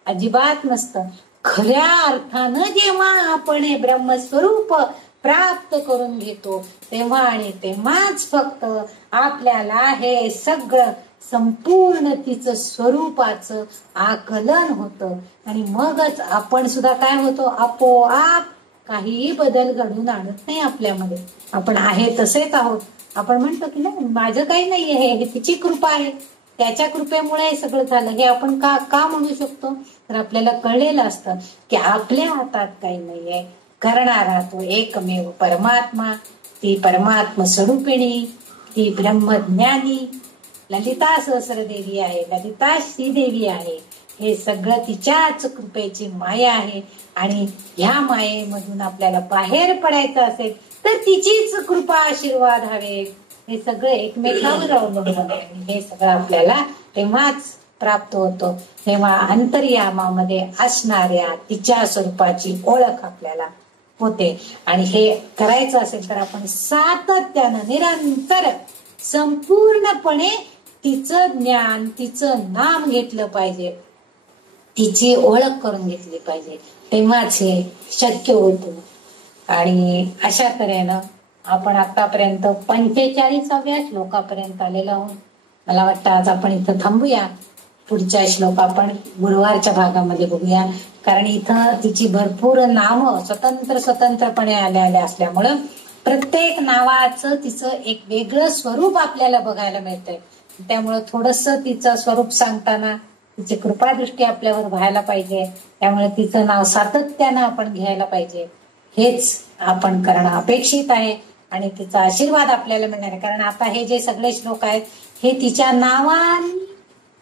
अजिबात नसतं. खऱ्या अर्थानं जेव्हा आपण हे ब्रह्मस्वरूप प्राप्त करून घेतो तेव्हा आणि तेव्हाच फक्त आपल्याला हे सगळं संपूर्ण तिचं स्वरूपाचं आकलन होतं. आणि मगच आपण सुद्धा काय होतो, आपोआप काहीही बदल घडून आणत नाही आपल्यामध्ये. आपण आहे तसेच आहोत. आपण म्हणतो की नाही, माझं काही नाहीये, हे तिची कृपा आहे, त्याच्या कृपेमुळे हे सगळं झालं, हे आपण का म्हणू शकतो? तर आपल्याला कळलेलं असतं की आपल्या हातात काही नाहीये. करणारा तो एकमेव परमात्मा, ती परमात्मा स्वरूपिणी, ती ब्रह्मज्ञानी ललिता सहस्रदेवी आहे, ललिता श्रीदेवी आहे. हे सगळं तिच्याच कृपेची माया आहे. आणि ह्या मायेमधून आपल्याला बाहेर पडायचं असेल तर तिचीच कृपा, आशीर्वाद हवे. हे सगळं एकमेकावर अवलंबून आहे. हे सगळं आपल्याला तेव्हाच प्राप्त होतं, तेव्हा अंतर्यामामध्ये असणाऱ्या तिच्या स्वरूपाची ओळख आपल्याला होते. आणि हे करायचं असेल तर आपण सातत्यानं, निरंतर, संपूर्णपणे तिचं ज्ञान, तिचं नाम घेतलं पाहिजे, तिची ओळख करून घेतली पाहिजे, तेव्हाच हे शक्य होतं. आणि अशा तऱ्हेनं आपण आतापर्यंत 45व्या श्लोकापर्यंत आलेलो आहोत. मला वाटतं आज आपण इथं थांबूया. पुढचा श्लोक आपण गुरुवारच्या भागामध्ये बघूया, कारण इथं तिची भरपूर नामं स्वतंत्रपणे आल्या असल्यामुळं प्रत्येक नावाचं तिचं एक वेगळं स्वरूप आपल्याला बघायला मिळतंय. त्यामुळं थोडंसं तिचं स्वरूप सांगताना तिची कृपादृष्टी आपल्यावर व्हायला पाहिजे. त्यामुळे तिचं नाव सातत्यानं आपण घ्यायला पाहिजे. हेच आपण करणं अपेक्षित आहे आणि तिचा आशीर्वाद आपल्याला मिळणार आहे. कारण आता हे जे सगळे श्लोक आहेत हे तिच्या नावाने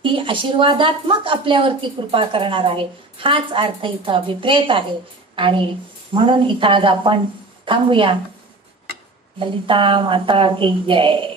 ती आशीर्वादात्मक आपल्यावरती कृपा करणार आहे, हाच अर्थ इथं अभिप्रेत आहे. आणि म्हणून इथं आज आपण थांबूया. ललिता माता की जय.